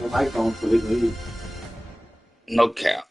The mic on so they can hear. No cap.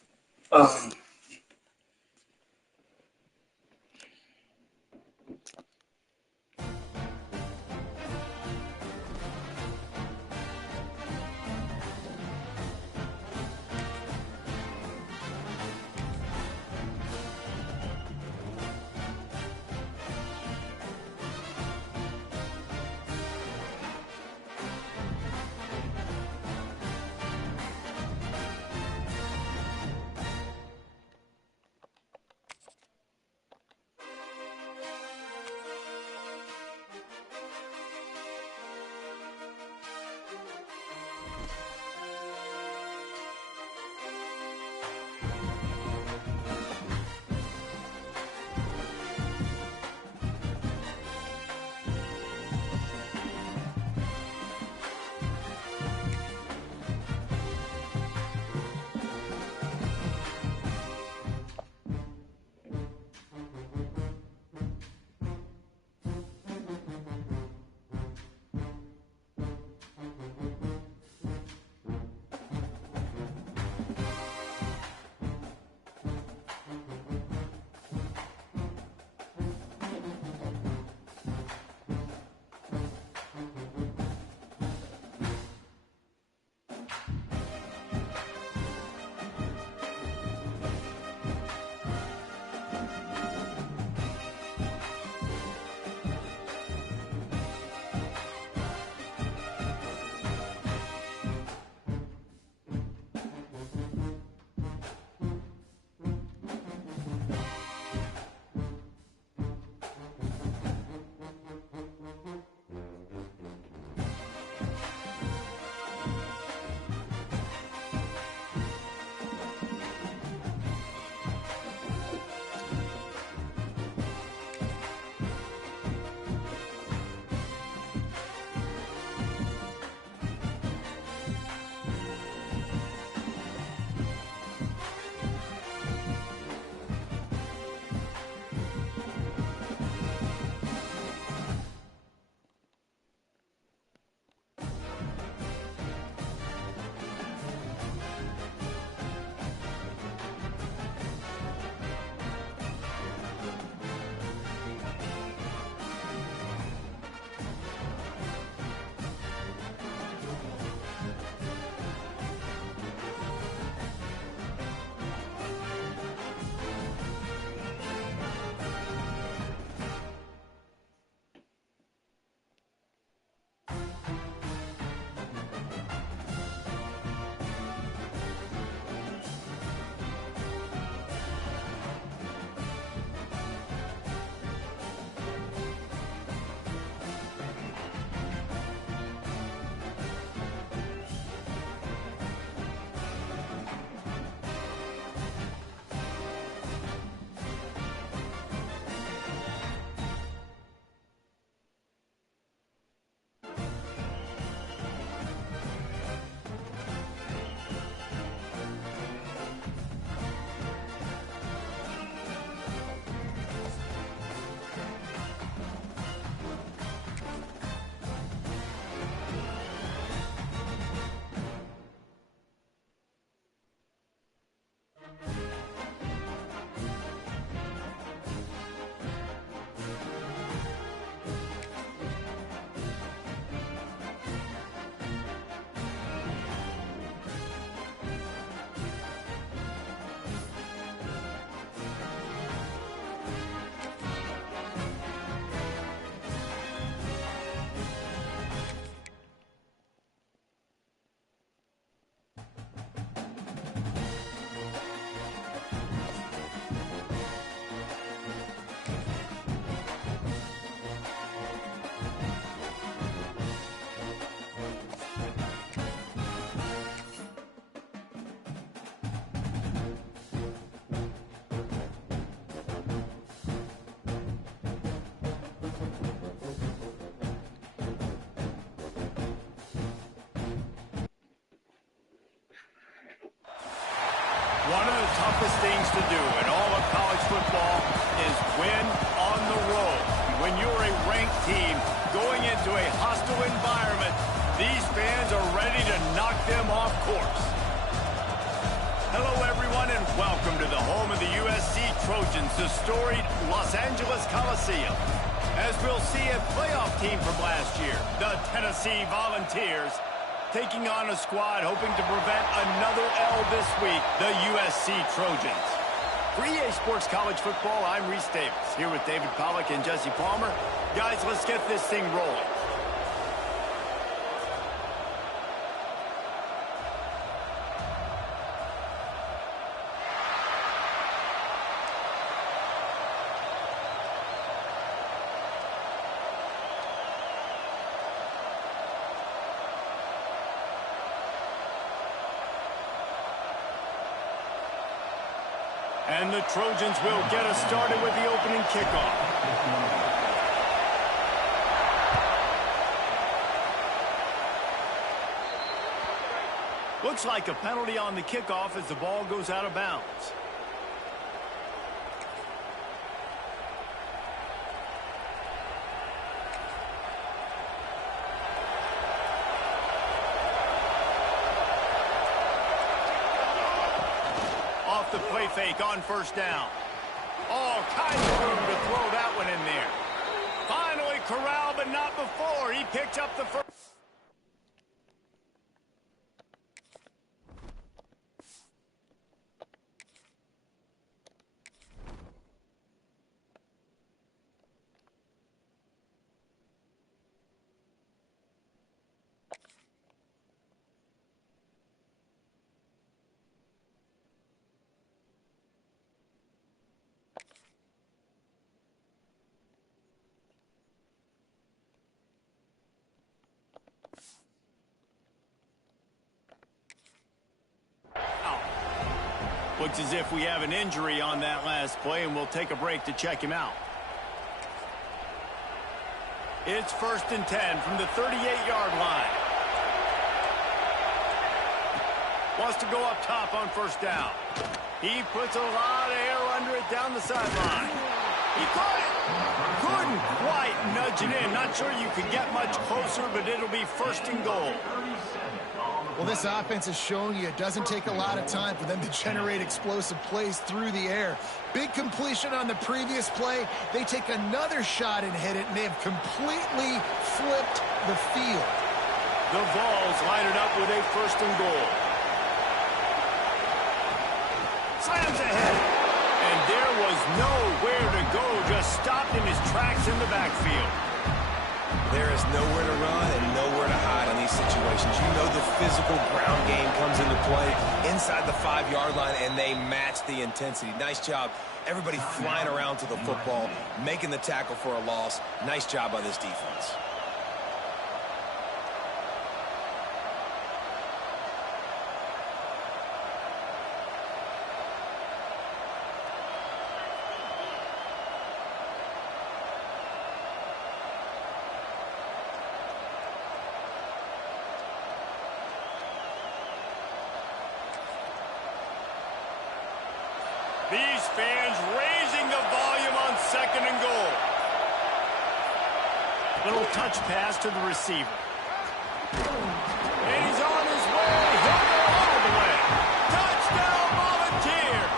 One of the toughest things to do in all of college football is win on the road. When you're a ranked team going into a hostile environment, these fans are ready to knock them off Trojans, the storied Los Angeles Coliseum. As we'll see a playoff team from last year, the Tennessee Volunteers, taking on a squad hoping to prevent another L this week, the USC Trojans. For EA Sports College Football, I'm Reese Davis, here with David Pollack and Jesse Palmer. Guys, let's get this thing rolling. And the Trojans will get us started with the opening kickoff. Looks like a penalty on the kickoff as the ball goes out of bounds. The play fake on first down. All kinds of room to throw that one in there. Finally corralled, but not before. He picks up the first. Looks as if we have an injury on that last play, and we'll take a break to check him out. It's 1st and 10 from the 38-yard line. Wants to go up top on first down. He puts a lot of air under it down the sideline. He caught it. Couldn't quite nudge it in. Not sure you could get much closer, but it'll be 1st and goal. Well, this offense has shown you it doesn't take a lot of time for them to generate explosive plays through the air. Big completion on the previous play. They take another shot and hit it, and they have completely flipped the field. The Vols line it up with a 1st and goal. Slams ahead. And there was nowhere to go, just stopped in his tracks in the backfield. There is nowhere to run and nowhere to hide in these situations. You know the physical ground game comes into play inside the 5-yard line, and they match the intensity. Nice job. Everybody flying around to the football, making the tackle for a loss. Nice job by this defense. These fans raising the volume on 2nd and goal. Little touch pass to the receiver. And he's on his way. He'll go all the way. Touchdown, Volunteers!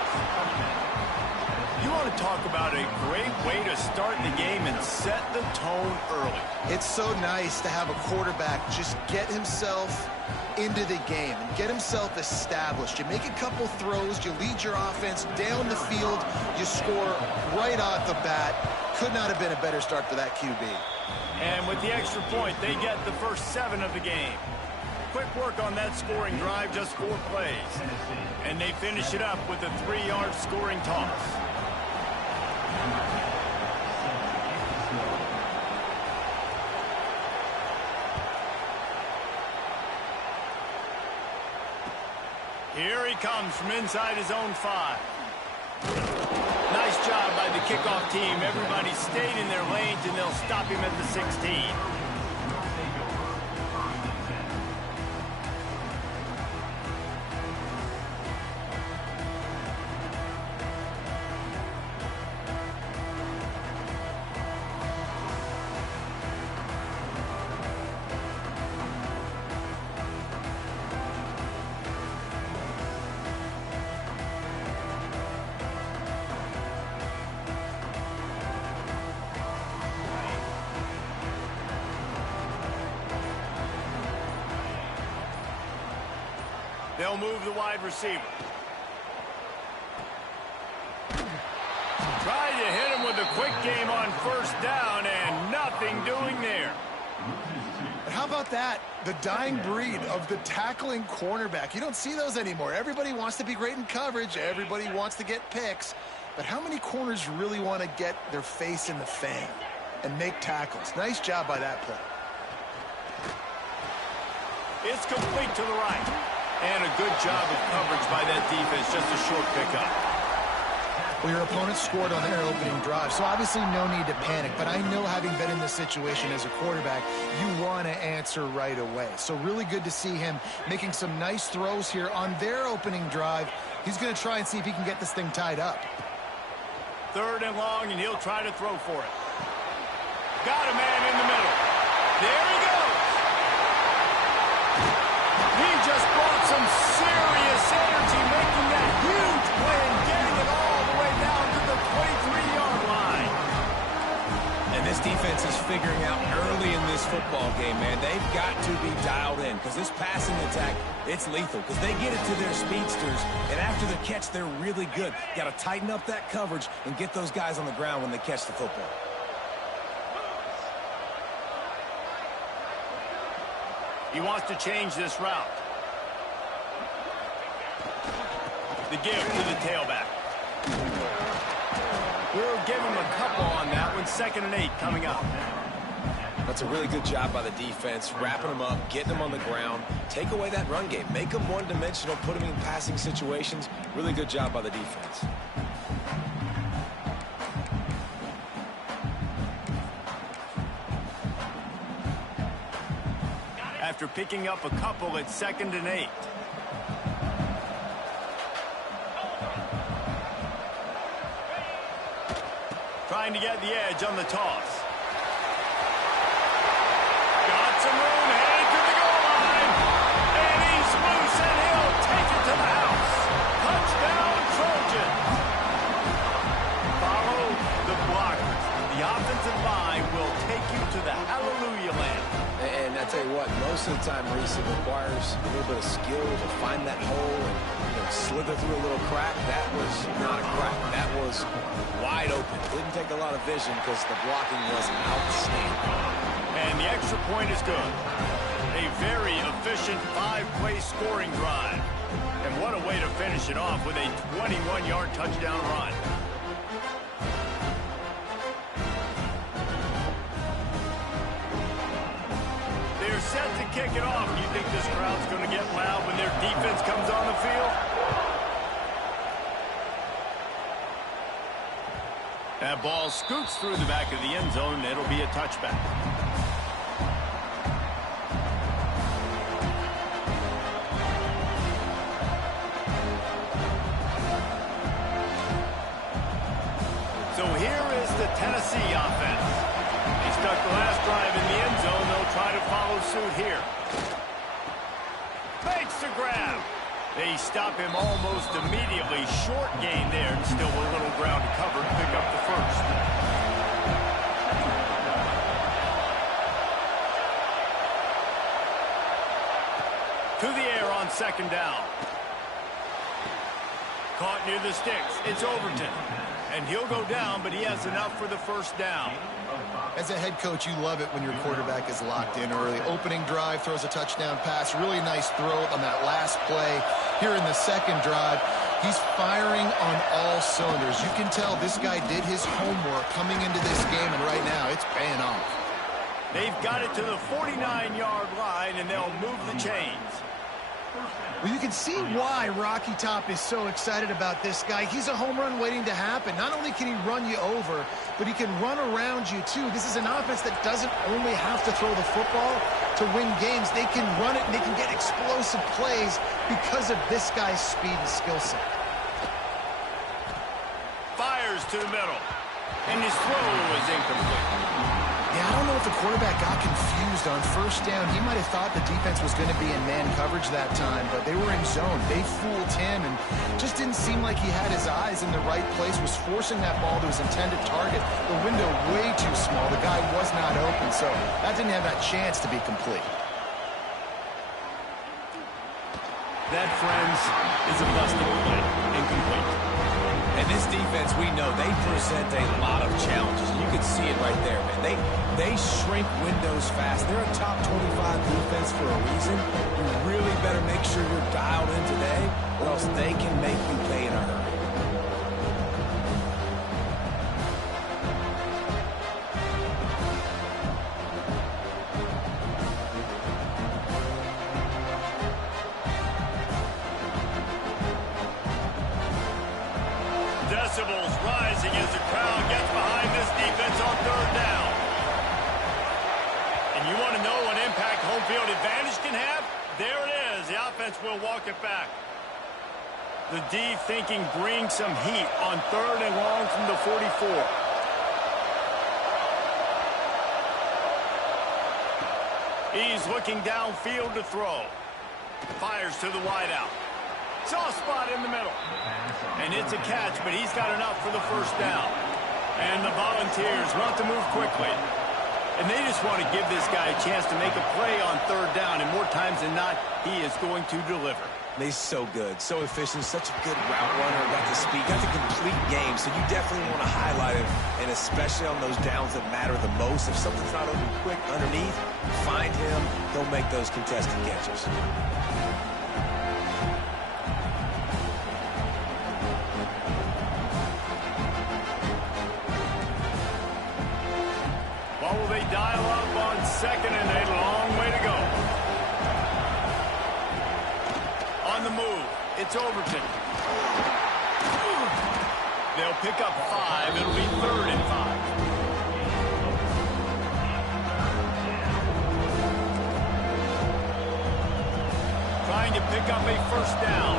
You want to talk about a great way to start the game and set the tone early. It's so nice to have a quarterback just get himself into the game and get himself established. You make a couple throws, you lead your offense down the field, you score right off the bat. Could not have been a better start for that QB. And with the extra point, they get the first 7 of the game. Quick work on that scoring drive, just 4 plays. And they finish it up with a 3-yard scoring toss. Here he comes from inside his own 5. Nice job by the kickoff team. Everybody stayed in their lanes, and they'll stop him at the 16. They'll move the wide receiver. Tried to hit him with a quick game on first down, and nothing doing there. But how about that? The dying breed of the tackling cornerback. You don't see those anymore. Everybody wants to be great in coverage. Everybody wants to get picks. But how many corners really want to get their face in the fan and make tackles? Nice job by that play. It's complete to the right. And a good job of coverage by that defense. Just a short pickup. Well, your opponent scored on their opening drive, so obviously no need to panic. But I know, having been in this situation as a quarterback, you want to answer right away. So really good to see him making some nice throws here on their opening drive. He's going to try and see if he can get this thing tied up. 3rd and long, and he'll try to throw for it. Got a man in the middle. There he goes. He just brought some serious energy, making that huge play and getting it all the way down to the 23-yard line. And this defense is figuring out early in this football game, man. They've got to be dialed in because this passing attack, it's lethal because they get it to their speedsters, and after the catch, they're really good. Got to tighten up that coverage and get those guys on the ground when they catch the football. He wants to change this route. The give to the tailback. We'll give him a couple on that one. 2nd and 8 coming up. That's a really good job by the defense, wrapping them up, getting them on the ground. Take away that run game. Make them one-dimensional, put them in passing situations. Really good job by the defense. After picking up a couple at 2nd and 8. Trying to get the edge on the toss. Got some room, heading to the goal line. And he's loose, and he'll take it to the house. Touchdown, Trojans. Follow the blockers. The offensive line will take you to the hallelujah land. And I tell you what, most of the time, Reese, it requires a little bit of skill to find that hole and slither through a little crack. That was not a crack. That was wide open. Didn't take a lot of vision because the blocking was outstanding. And the extra point is good. A very efficient 5-play scoring drive. And what a way to finish it off with a 21-yard touchdown run. They're set to kick it off. Do you think this crowd's going to get loud when their defense comes on the field? That ball scoots through the back of the end zone. It'll be a touchback. So here is the Tennessee offense. They stuck the last drive in the end zone. They'll try to follow suit here. Makes the grab. They stop him almost immediately. Short gain there, and still a little ground to cover to pick up the first. To the air on 2nd down. Caught near the sticks. It's Overton. And he'll go down, but he has enough for the first down. As a head coach, you love it when your quarterback is locked in early. Opening drive, throws a touchdown pass. Really nice throw on that last play. Here in the 2nd drive, he's firing on all cylinders. You can tell this guy did his homework coming into this game, and right now it's paying off. They've got it to the 49-yard line, and they'll move the chains. Well, you can see why Rocky Top is so excited about this guy. He's a home run waiting to happen. Not only can he run you over, but he can run around you, too. This is an offense that doesn't only have to throw the football to win games. They can run it, and they can get explosive plays because of this guy's speed and skill set. Fires to the middle, and his throw was incomplete. Yeah, I don't know if the quarterback got confused on first down. He might have thought the defense was going to be in man coverage that time, but they were in zone. They fooled him and just didn't seem like he had his eyes in the right place, was forcing that ball to his intended target. The window way too small. The guy was not open, so that didn't have that chance to be complete. That, friends, is a busted play. Incomplete. And this defense, we know, they present a lot of challenges. You can see it right there, man. They shrink windows fast. They're a top 25 defense for a reason. You really better make sure you're dialed in today, or else they can make you pay in a hurry. Decibels rising as the crowd gets behind this defense on third down. And you want to know what impact home field advantage can have? There it is. The offense will walk it back. The D thinking bring some heat on third and long from the 44. He's looking downfield to throw. Fires to the wideout. Soft spot in the middle. And it's a catch, but he's got enough for the first down. And the Volunteers want to move quickly. And they just want to give this guy a chance to make a play on third down. And more times than not, he is going to deliver. He's so good, so efficient, such a good route runner, got the speed, got the complete game. So you definitely want to highlight him, and especially on those downs that matter the most. If something's not open quick underneath, find him. He'll make those contested catches. What will they dial up on second and a long way to go? On the move, it's Overton. They'll pick up 5. It'll be 3rd and 5. Trying to pick up a first down.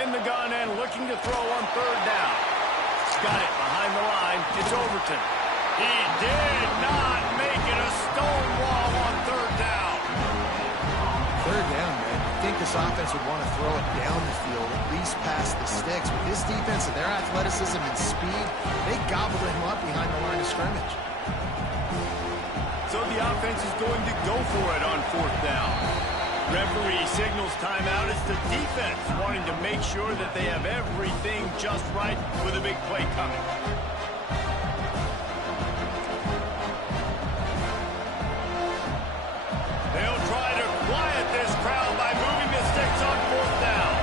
In the gun and looking to throw on third down. Got it behind the line. It's Overton. He did not make it a stonewall on third down. Third down, man. I think this offense would want to throw it down the field, at least past the sticks. With this defense and their athleticism and speed, they gobbled him up behind the line of scrimmage. So the offense is going to go for it on 4th down. Referee signals timeout. It's the defense wanting to make sure that they have everything just right with a big play coming. They'll try to quiet this crowd by moving the sticks on 4th down.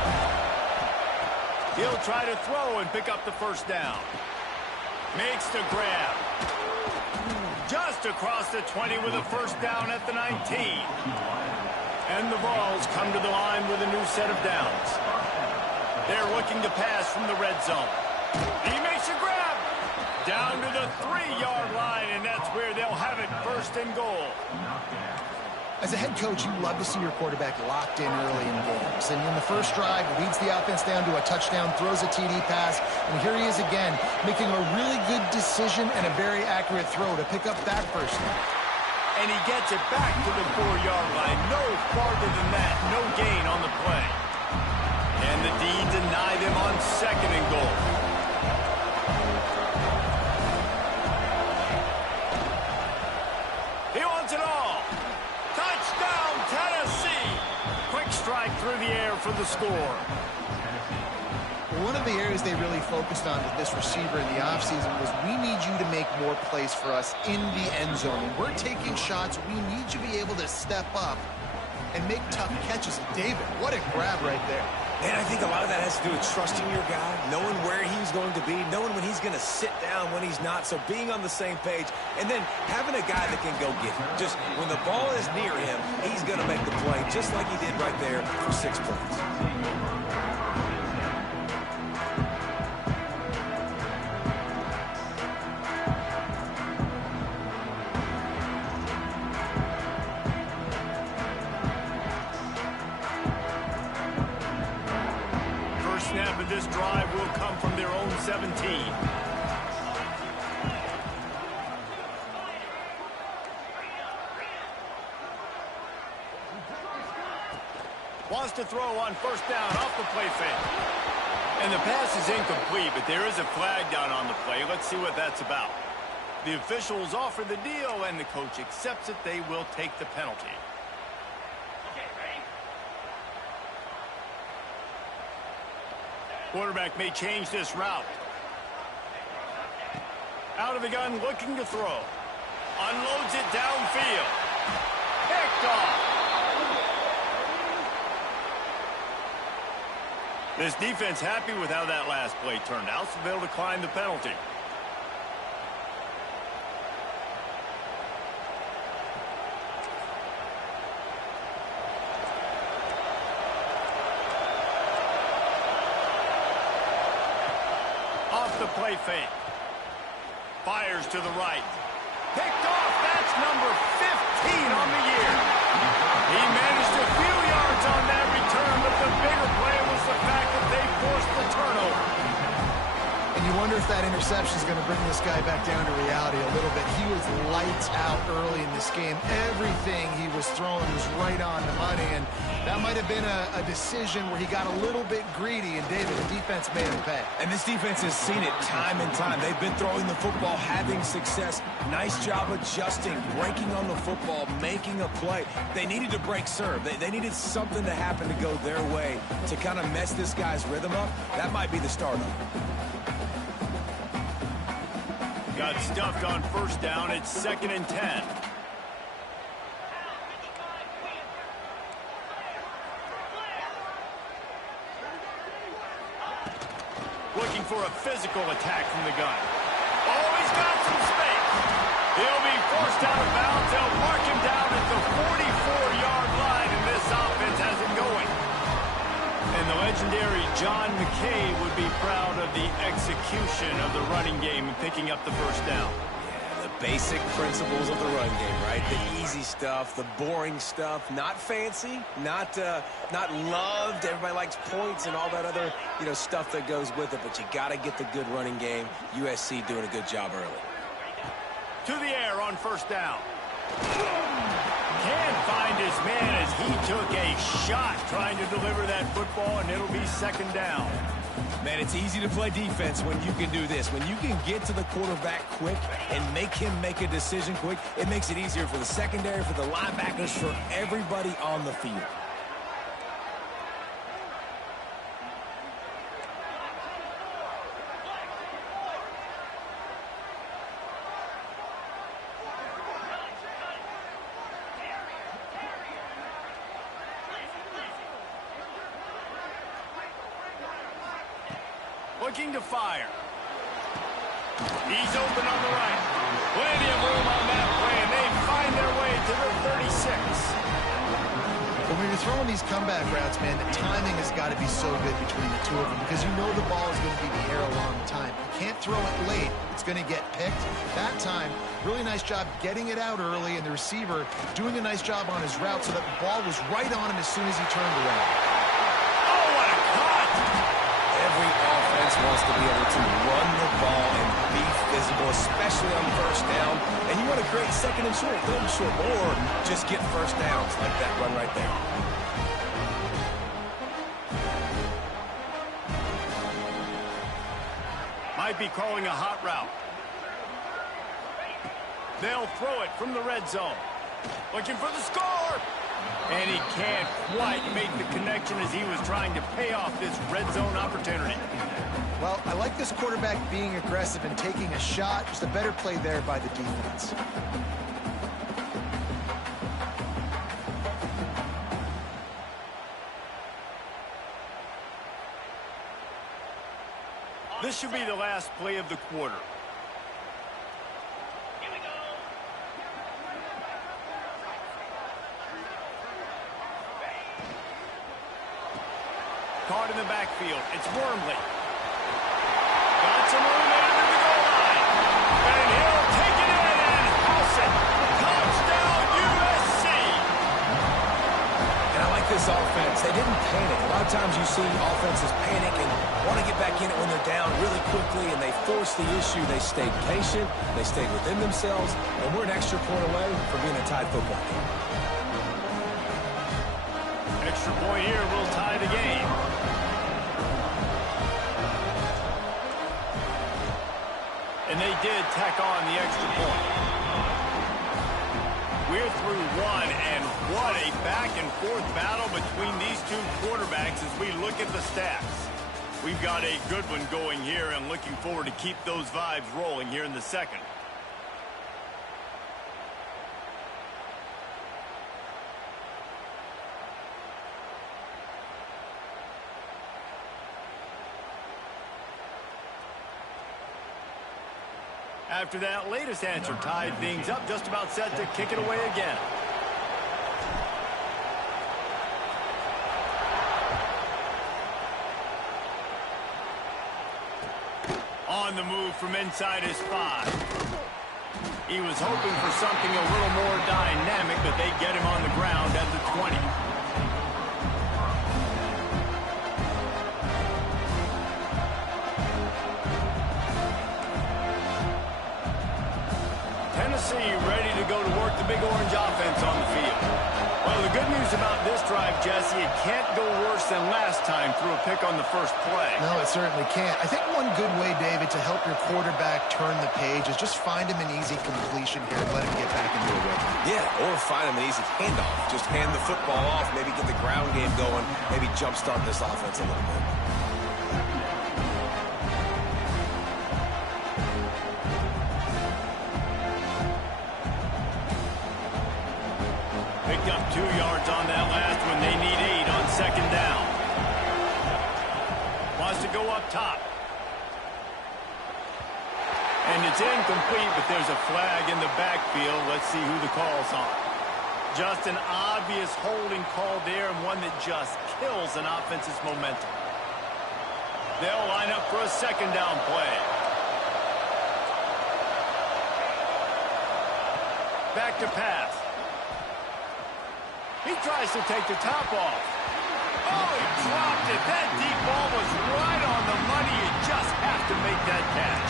He'll try to throw and pick up the first down. Makes the grab. Just across the 20 with a first down at the 19. And the Vols come to the line with a new set of downs. They're looking to pass from the red zone. He makes a grab. Down to the 3-yard line, and that's where they'll have it, 1st and goal. As a head coach, you love to see your quarterback locked in early in games. And in the first drive, leads the offense down to a touchdown, throws a TD pass, and here he is again, making a really good decision and a very accurate throw to pick up that first down. And he gets it back to the 4-yard line. No farther than that. No gain on the play. And the D denied him on 2nd and goal. He wants it all. Touchdown, Tennessee. Quick strike through the air for the score. One of the areas they really focused on with this receiver in the offseason was we need you to make more plays for us in the end zone. When we're taking shots, we need you to be able to step up and make tough catches. David, what a grab right there. And I think a lot of that has to do with trusting your guy, knowing where he's going to be, knowing when he's going to sit down, when he's not, so being on the same page, and then having a guy that can go get him. Just when the ball is near him, he's going to make the play, just like he did right there for 6 points. Snap of this drive will come from their own 17. Wants to throw on 1st down off the play fake. And the pass is incomplete, but there is a flag down on the play. Let's see what that's about. The officials offer the deal, and the coach accepts it. They will take the penalty. Quarterback may change this route. Out of the gun, looking to throw. Unloads it downfield. Picked off. This defense happy with how that last play turned out, so they'll decline the penalty. Off the play fake. Fires to the right. Picked off. That's number 15 on the year. He managed a few yards on that return, but the bigger play was the fact that they forced the turnover. And you wonder if that interception is going to bring this guy back down to reality a little bit. He was lights out early in this game. Everything he was throwing was right on the money, and that might have been a decision where he got a little bit greedy, and David, the defense made him pay. And this defense has seen it time and time. They've been throwing the football, having success. Nice job adjusting, breaking on the football, making a play. They needed to break serve. They needed something to happen to go their way to kind of mess this guy's rhythm up. That might be the start of it. Got stuffed on first down. It's 2nd and 10. Looking for a physical attack from the gun. Oh, he's got some space. He'll be forced out of bounds. They'll mark him down at the 44-yard line, and this offense has it going. And the legendary John McKay would be proud of the execution of the running game and picking up the first down. Yeah, the basic principles of the run game, right? The easy stuff, the boring stuff, not fancy, not loved. Everybody likes points and all that other, stuff that goes with it, but you got to get the good running game. USC doing a good job early. To the air on first down. Can't find his man as he took a shot trying to deliver that football, and it'll be 2nd down. Man, it's easy to play defense when you can do this. When you can get to the quarterback quick and make him make a decision quick, it makes it easier for the secondary, for the linebackers, for everybody on the field. Looking to fire. He's open on the right. Plenty of room on that play, and they find their way to the 36. But when you're throwing these comeback routes, man, the timing has got to be so good between the two of them because you know the ball is going to be in the air a long time. You can't throw it late. It's going to get picked. That time, really nice job getting it out early, and the receiver doing a nice job on his route so that the ball was right on him as soon as he turned around. Oh, what a cut! Every offense wants to be able to run the ball and be physical, especially on first down. And you want to create 2nd and short, 3rd and short, or just get first downs like that run right there. Might be calling a hot route. They'll throw it from the red zone. Looking for the score! And he can't quite make the connection as he was trying to pay off this red zone opportunity. Well, I like this quarterback being aggressive and taking a shot. Just a better play there by the defense. This should be the last play of the quarter. Caught in the backfield. It's Wormley. Got some room under the goal line. And he'll take it in and house it. Touchdown, USC. And I like this offense. They didn't panic. A lot of times you see offenses panic and want to get back in it when they're down really quickly, and they force the issue. They stayed patient. They stayed within themselves. And we're an extra point away from being a tied football game. Extra point here will tie the game. And And they did tack on the extra point. We're through one, and what a back-and-forth battle between these two quarterbacks as we look at the stats. We've got a good one going here and looking forward to keep those vibes rolling here in the second. After that latest answer tied things up, just about set to kick it away again. On the move from inside his 5. He was hoping for something a little more dynamic, but they get him on the ground at the 20. Tennessee ready to go to work the big orange offense on the field. Well, the good news about this drive, Jesse, it can't go worse than last time through a pick on the first play. No, it certainly can't. I think one good way, David, to help your quarterback turn the page is just find him an easy completion here and let him get back into a rhythm. Yeah, or find him an easy handoff. Just hand the football off, maybe get the ground game going, maybe jumpstart this offense a little bit. Picked up 2 yards on that last one. They need 8 on second down. Wants to go up top. And it's incomplete, but there's a flag in the backfield. Let's see who the call's on. Just an obvious holding call there, and one that just kills an offense's momentum. They'll line up for a second down play. Back to pass. He tries to take the top off. Oh, he dropped it. That deep ball was right on the money. You just have to make that catch.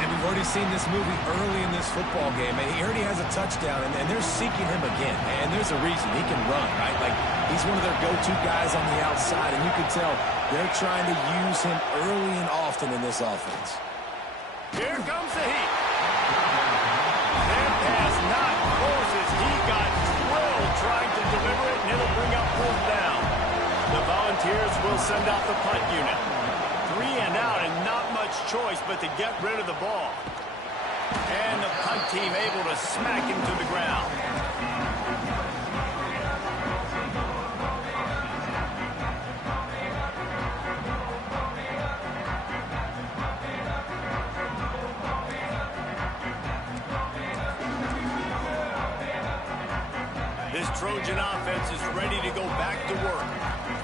And we've already seen this movie early in this football game, and he already has a touchdown, and they're seeking him again. And there's a reason. He can run, right? Like, he's one of their go-to guys on the outside, and you can tell they're trying to use him early and often in this offense. Here comes the heat. That pass not close as he got drilled trying to deliver it, and it'll bring up fourth down. The Volunteers will send out the punt unit. 3 and out, and not much choice but to get rid of the ball. And the punt team able to smack him to the ground. This Trojan offense is ready to go back to work.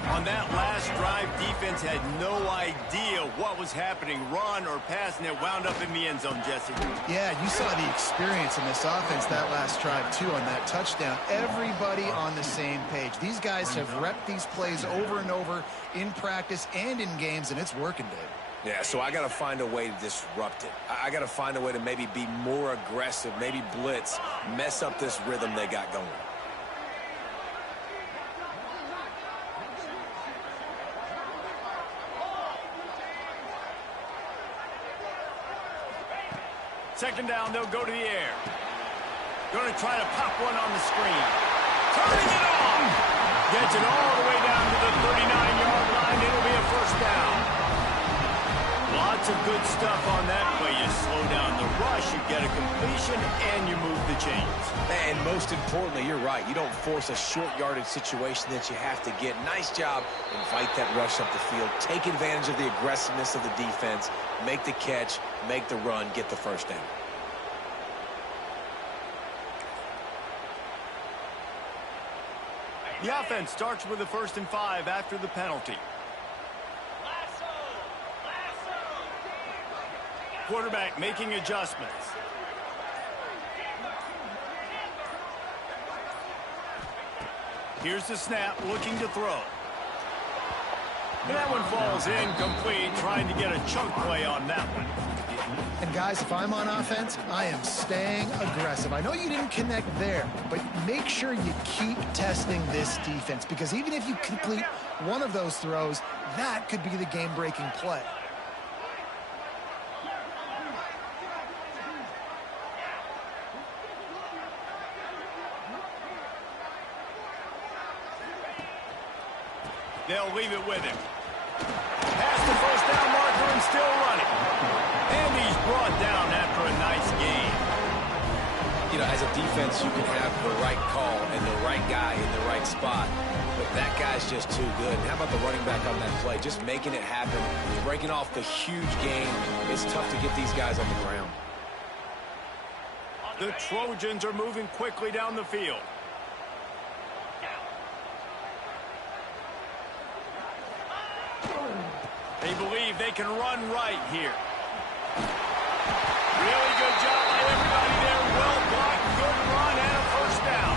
On that last drive, defense had no idea what was happening, run or pass, and it wound up in the end zone, Jesse. Yeah, you saw the experience in this offense that last drive, too, on that touchdown. Everybody on the same page. These guys have repped these plays over and over in practice and in games, and it's working, Dave. Yeah, so I got to find a way to disrupt it. I got to find a way to maybe be more aggressive, maybe blitz, mess up this rhythm they got going. Second down, they'll go to the air. Going to try to pop one on the screen. Turning it on. Gets it all the way down to the 39-yard line. It'll be a first down. Lots of good stuff on that play. You slow down the rush, you get a completion, and you move the chains. And most importantly, you're right. You don't force a short yardage situation that you have to get. Nice job. Invite that rush up the field. Take advantage of the aggressiveness of the defense. Make the catch, make the run, get the first down. The offense starts with a 1st and 5 after the penalty. Quarterback making adjustments. Here's the snap, looking to throw. And that one falls incomplete, trying to get a chunk play on that one. And guys, if I'm on offense, I am staying aggressive. I know you didn't connect there, but make sure you keep testing this defense, because even if you complete one of those throws, that could be the game-breaking play. They'll leave it with him. Past the first down marker and still running. And he's brought down after a nice game. You know, as a defense, you can have the right call and the right guy in the right spot, but that guy's just too good. And how about the running back on that play? Just making it happen, breaking off the huge game. It's tough to get these guys on the ground. The Trojans are moving quickly down the field. They believe they can run right here. Really good job by everybody there. Well blocked, good run, and a first down.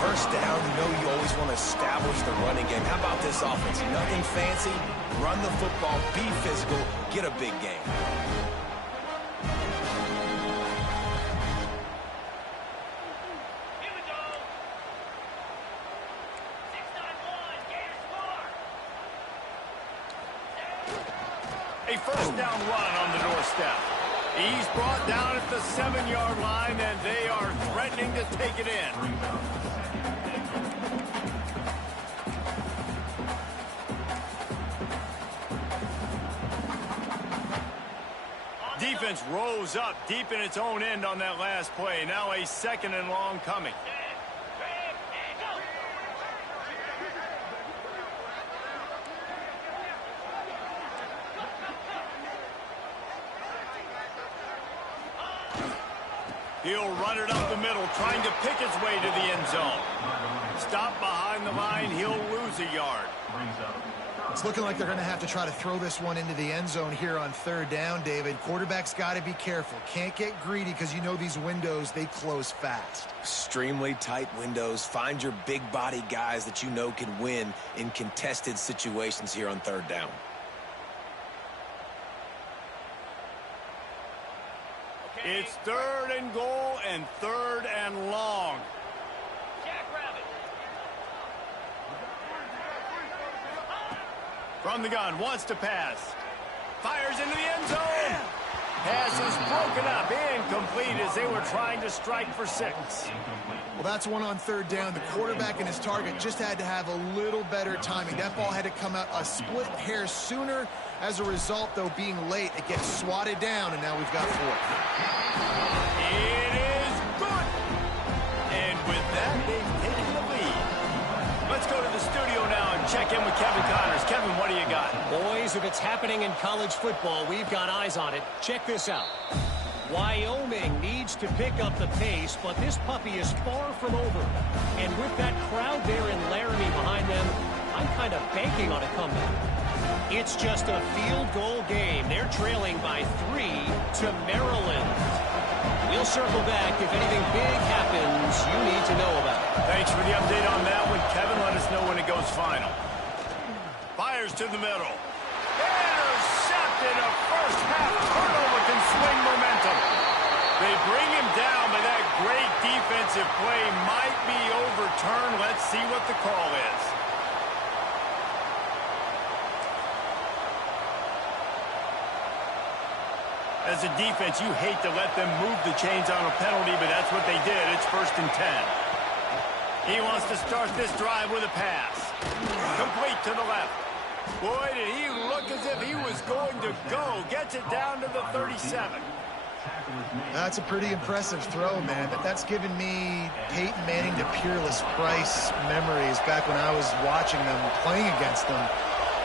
First down, you know you always want to establish the running game. How about this offense? Nothing fancy. Run the football, be physical, get a big game. A first down run on the doorstep. He's brought down at the 7-yard line, and they are threatening to take it in. Defense rose up deep in its own end on that last play. Now a 2nd and long coming. He'll run it up the middle, trying to pick his way to the end zone. Stop behind the line, he'll lose a yard. It's looking like they're going to have to try to throw this one into the end zone here on 3rd down, David. Quarterback's got to be careful. Can't get greedy because you know these windows, they close fast. Extremely tight windows. Find your big body guys that you know can win in contested situations here on 3rd down. It's 3rd and goal and 3rd and long. From the gun, wants to pass. Fires into the end zone. Pass is broken up, incomplete as they were trying to strike for 6. Well, that's one on 3rd down. The quarterback and his target just had to have a little better timing. That ball had to come out a split hair sooner. As a result, though, being late, it gets swatted down, and now we've got 4th. It is good. And with that, they've taken the lead. Let's go to the studio now and check in with Kevin Connors. Kevin, what do you got? Boys, if it's happening in college football, we've got eyes on it. Check this out. Wyoming needs to pick up the pace, but this puppy is far from over. And with that crowd there in Laramie behind them, I'm kind of banking on a comeback. It's just a field goal game. They're trailing by 3 to Maryland. We'll circle back if anything big happens you need to know about. Thanks for the update on that one, Kevin. Let us know when it goes final. Fires to the middle. Intercepted. A first half turnover can swing momentum. They bring him down, but that great defensive play might be overturned. Let's see what the call is. As a defense, you hate to let them move the chains on a penalty, but that's what they did. It's 1st and 10. He wants to start this drive with a pass. Complete to the left. Boy, did he look as if he was going to go. Gets it down to the 37. That's a pretty impressive throw, man. That's given me Peyton Manning to Peerless Price memories back when I was watching them, playing against them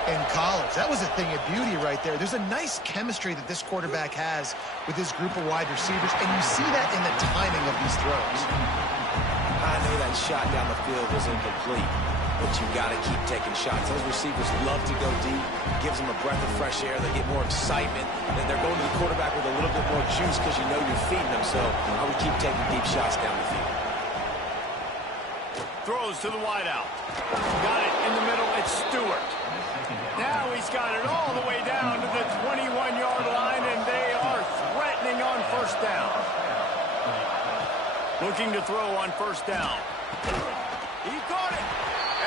in college. That was a thing of beauty right there. There's a nice chemistry that this quarterback has with his group of wide receivers, and you see that in the timing of these throws. I know that shot down the field was incomplete, but you got to keep taking shots. Those receivers love to go deep. Gives them a breath of fresh air. They get more excitement. And they're going to the quarterback with a little bit more juice because you know you're feeding them. So I would keep taking deep shots down the field. Throws to the wideout. Got it in the middle. It's Stewart. Now he's got it all the way down to the 21-yard line, and they are threatening on 1st down. Looking to throw on 1st down. He caught it,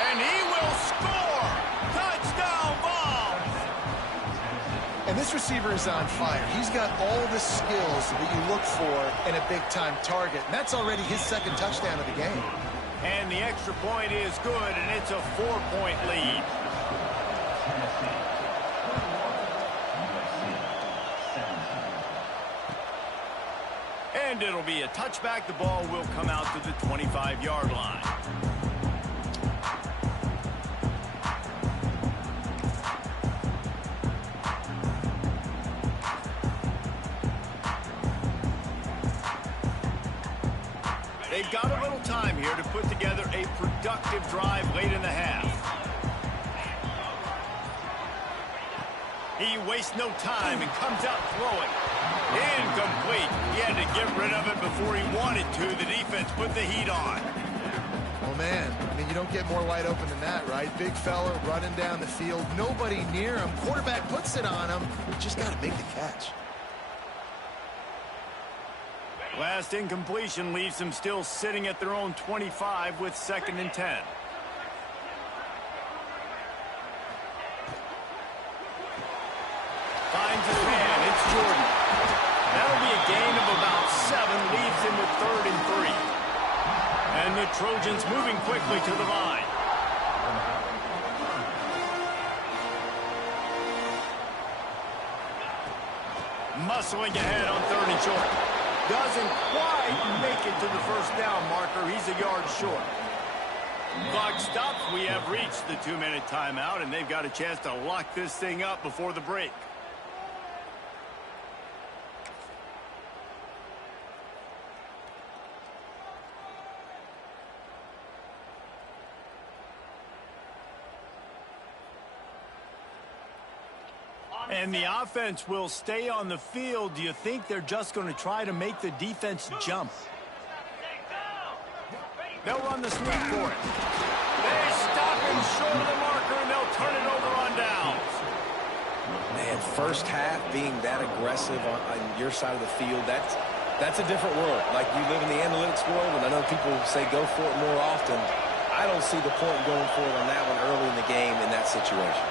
and he will score. Touchdown ball. And this receiver is on fire. He's got all the skills that you look for in a big-time target, and that's already his 2nd touchdown of the game. And the extra point is good, and it's a 4-point lead. And it'll be a touchback. The ball will come out to the 25-yard line. They've got a little time here to put together a productive drive late in the half. He wastes no time and comes out throwing. Incomplete. He had to get rid of it before he wanted to. The defense put the heat on. Oh, man. I mean, you don't get more wide open than that, right? Big fella running down the field. Nobody near him. Quarterback puts it on him. Just got to make the catch. Last incompletion leaves them still sitting at their own 25 with 2nd and 10. Finds his man. It's Jordan. That'll be a gain of about 7. Leaves him with 3rd and 3. And the Trojans moving quickly to the line. Muscling ahead on 3rd and short. Doesn't quite make it to the first down marker. He's a yard short. Clock stops. We have reached the 2-minute timeout, and they've got a chance to lock this thing up before the break. And the offense will stay on the field. Do you think they're just going to try to make the defense jump? They'll run the sneak for it. They stop him short of the marker, and they'll turn it over on downs. Man, first half being that aggressive on your side of the field, that's a different world. Like, you live in the analytics world, and I know people say go for it more often. I don't see the point going for it on that one early in the game in that situation.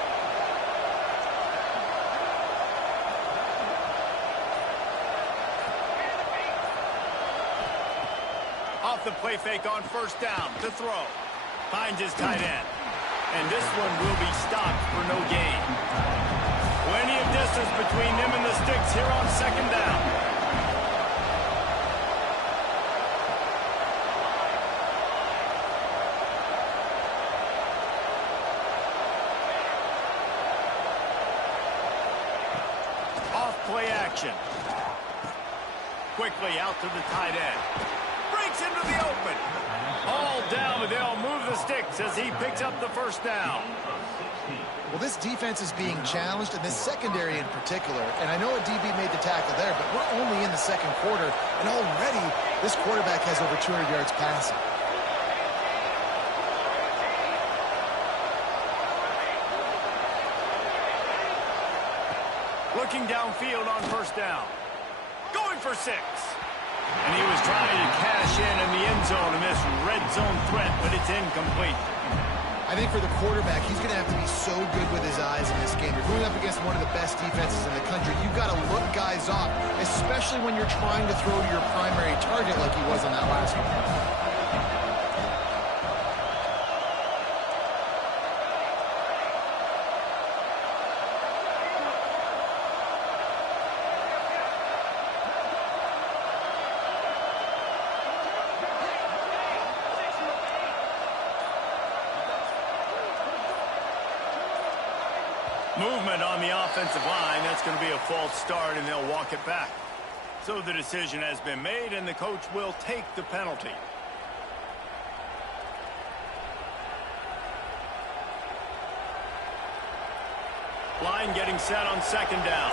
The play fake on first down to throw. Finds his tight end. And this one will be stopped for no gain. Plenty of distance between them and the sticks here on 2nd down. Off play action. Quickly out to the tight end. Into the open. All down, but they'll move the sticks as he picks up the first down. Well, this defense is being challenged, and this secondary in particular. And I know a DB made the tackle there, but we're only in the 2nd quarter, and already this quarterback has over 200 yards passing. Looking downfield on first down. Going for 6. And he was trying to cash in the end zone in this red zone threat, but it's incomplete. I think for the quarterback, he's going to have to be so good with his eyes in this game. You're going up against one of the best defenses in the country. You've got to look guys off, especially when you're trying to throw to your primary target like he was on that last one. Movement on the offensive line. That's going to be a false start, and they'll walk it back. So the decision has been made, and the coach will take the penalty. Line getting set on 2nd down.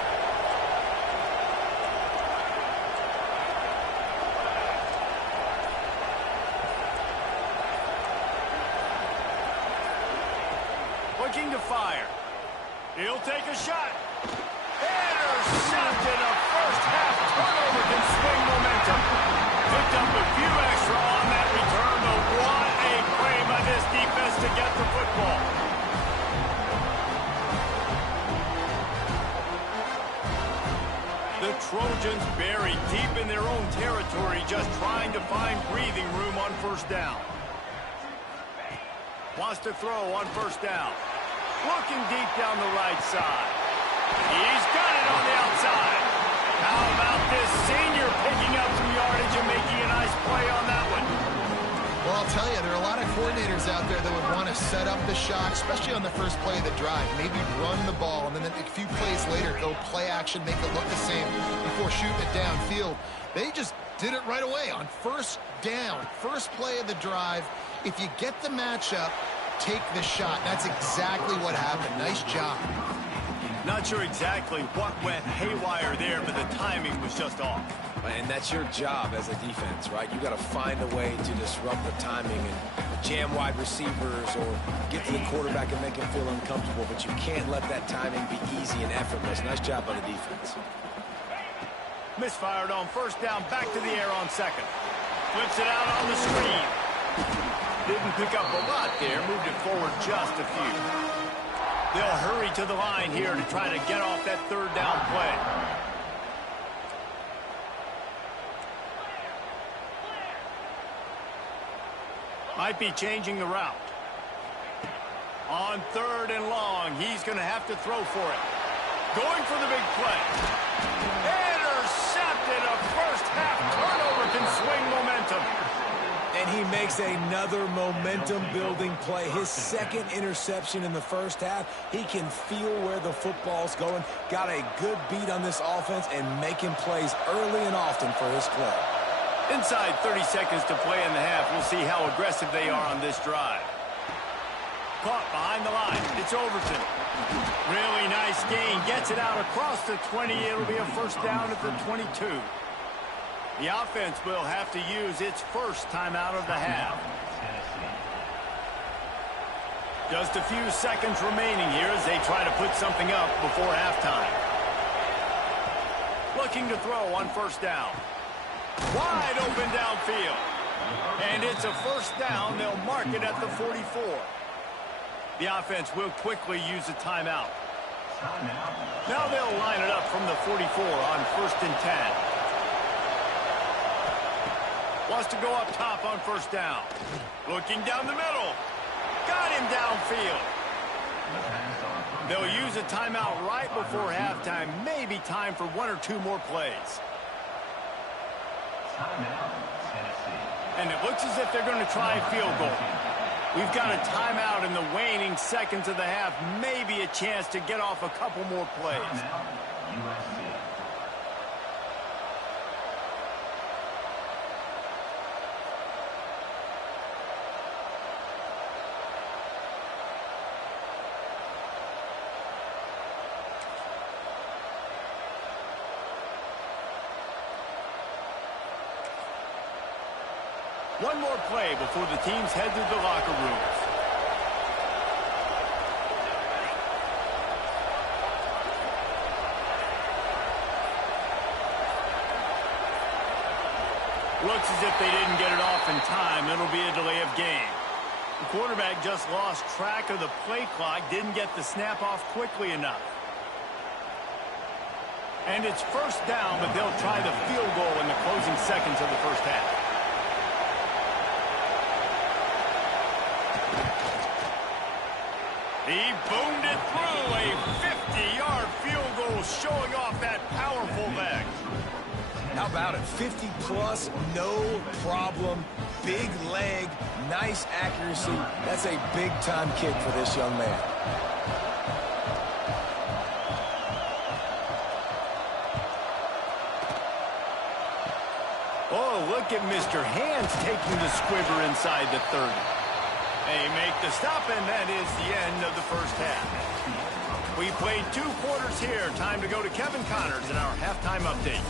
Looking to fire. He'll take a shot. Intercepted. A first-half turnover can swing momentum. Picked up a few extra on that return, but what a play by this defense to get the football. The Trojans buried deep in their own territory, just trying to find breathing room on first down. Wants to throw on first down. Looking deep down the right side. He's got it on the outside. How about this senior picking up some yardage and making a nice play on that one? Well, I'll tell you, there are a lot of coordinators out there that would want to set up the shot, especially on the first play of the drive. Maybe run the ball, and then a few plays later, go play action, make it look the same before shooting it downfield. They just did it right away on first down, first play of the drive. If you get the matchup, take the shot. That's exactly what happened. Nice job. Not sure exactly what went haywire there, but the timing was just off. And that's your job as a defense, right? You got to find a way to disrupt the timing and jam wide receivers or get to the quarterback and make him feel uncomfortable, but you can't let that timing be easy and effortless. Nice job by the defense. Misfired on first down, back to the air on second. Flips it out on the screen. Didn't pick up a lot there, moved it forward just a few. They'll hurry to the line here to try to get off that third down play. Might be changing the route. On third and long, he's going to have to throw for it. Going for the big play. Intercepted. A first half turnover can swing momentum. And he makes another momentum-building play. His second interception in the first half. He can feel where the football's going. Got a good beat on this offense and making plays early and often for his club. Inside 30 seconds to play in the half. We'll see how aggressive they are on this drive. Caught behind the line. It's Overton. Really nice gain. Gets it out across the 20. It'll be a first down at the 22. The offense will have to use its first timeout of the half. Just a few seconds remaining here as they try to put something up before halftime. Looking to throw on first down. Wide open downfield. And it's a first down. They'll mark it at the 44. The offense will quickly use a timeout. Now they'll line it up from the 44 on first and 10. Wants to go up top on first down. Looking down the middle. Got him downfield. They'll use a timeout right before halftime. Maybe time for one or two more plays. And it looks as if they're going to try a field goal. We've got a timeout in the waning seconds of the half. Maybe a chance to get off a couple more plays. One more play before the teams head to the locker rooms. Looks as if they didn't get it off in time. It'll be a delay of game. The quarterback just lost track of the play clock, didn't get the snap off quickly enough. And it's first down, but they'll try the field goal in the closing seconds of the first half. He boomed it through. A 50-yard field goal showing off that powerful leg. How about it? 50-plus, no problem. Big leg, nice accuracy. That's a big-time kick for this young man. Oh, look at Mr. Hands taking the squibber inside the 30. They make the stop, and that is the end of the first half. We played 2 quarters here. Time to go to Kevin Connors in our halftime update.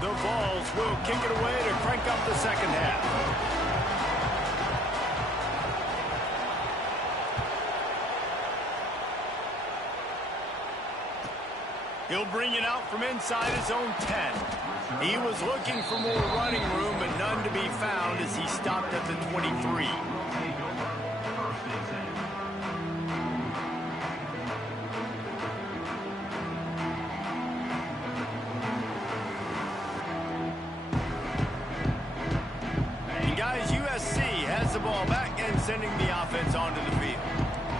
The Vols will kick it away to crank up the second half. He'll bring it out from inside his own 10. He was looking for more running room, but none to be found as he stopped at the 23. And guys, USC has the ball ball back and sending the offense onto the field.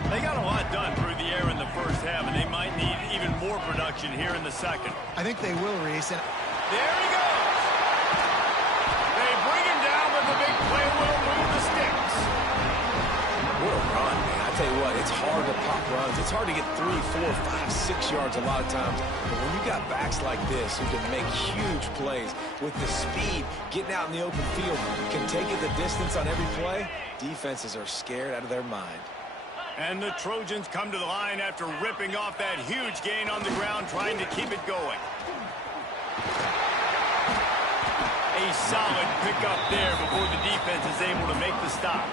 They got a lot done through the air in the first half, and they might need even more production here in the second. I think they will, Reese. And there he goes. They bring him down, but the big play will move the sticks. What a run, man. I tell you what, it's hard to pop runs. It's hard to get 3, 4, 5, 6 yards a lot of times. But when you got backs like this who can make huge plays with the speed, getting out in the open field, can take it the distance on every play, defenses are scared out of their mind. And the Trojans come to the line after ripping off that huge gain on the ground, trying to keep it going. A solid pickup there before the defense is able to make the stop.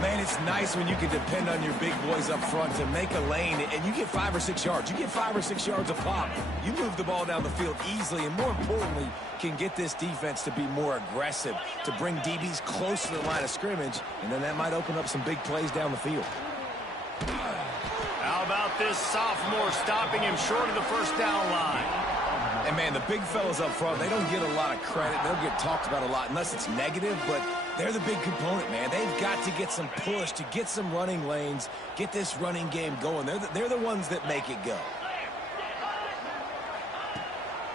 Man, it's nice when you can depend on your big boys up front to make a lane, and you get 5 or 6 yards. You get 5 or 6 yards a pop. You move the ball down the field easily, and more importantly, can get this defense to be more aggressive, to bring DBs close to the line of scrimmage, and then that might open up some big plays down the field. How about this sophomore stopping him short of the first down line? And, man, the big fellas up front, they don't get a lot of credit. They'll get talked about a lot unless it's negative, but they're the big component, man. They've got to get some push, to get some running lanes, get this running game going. They're the ones that make it go.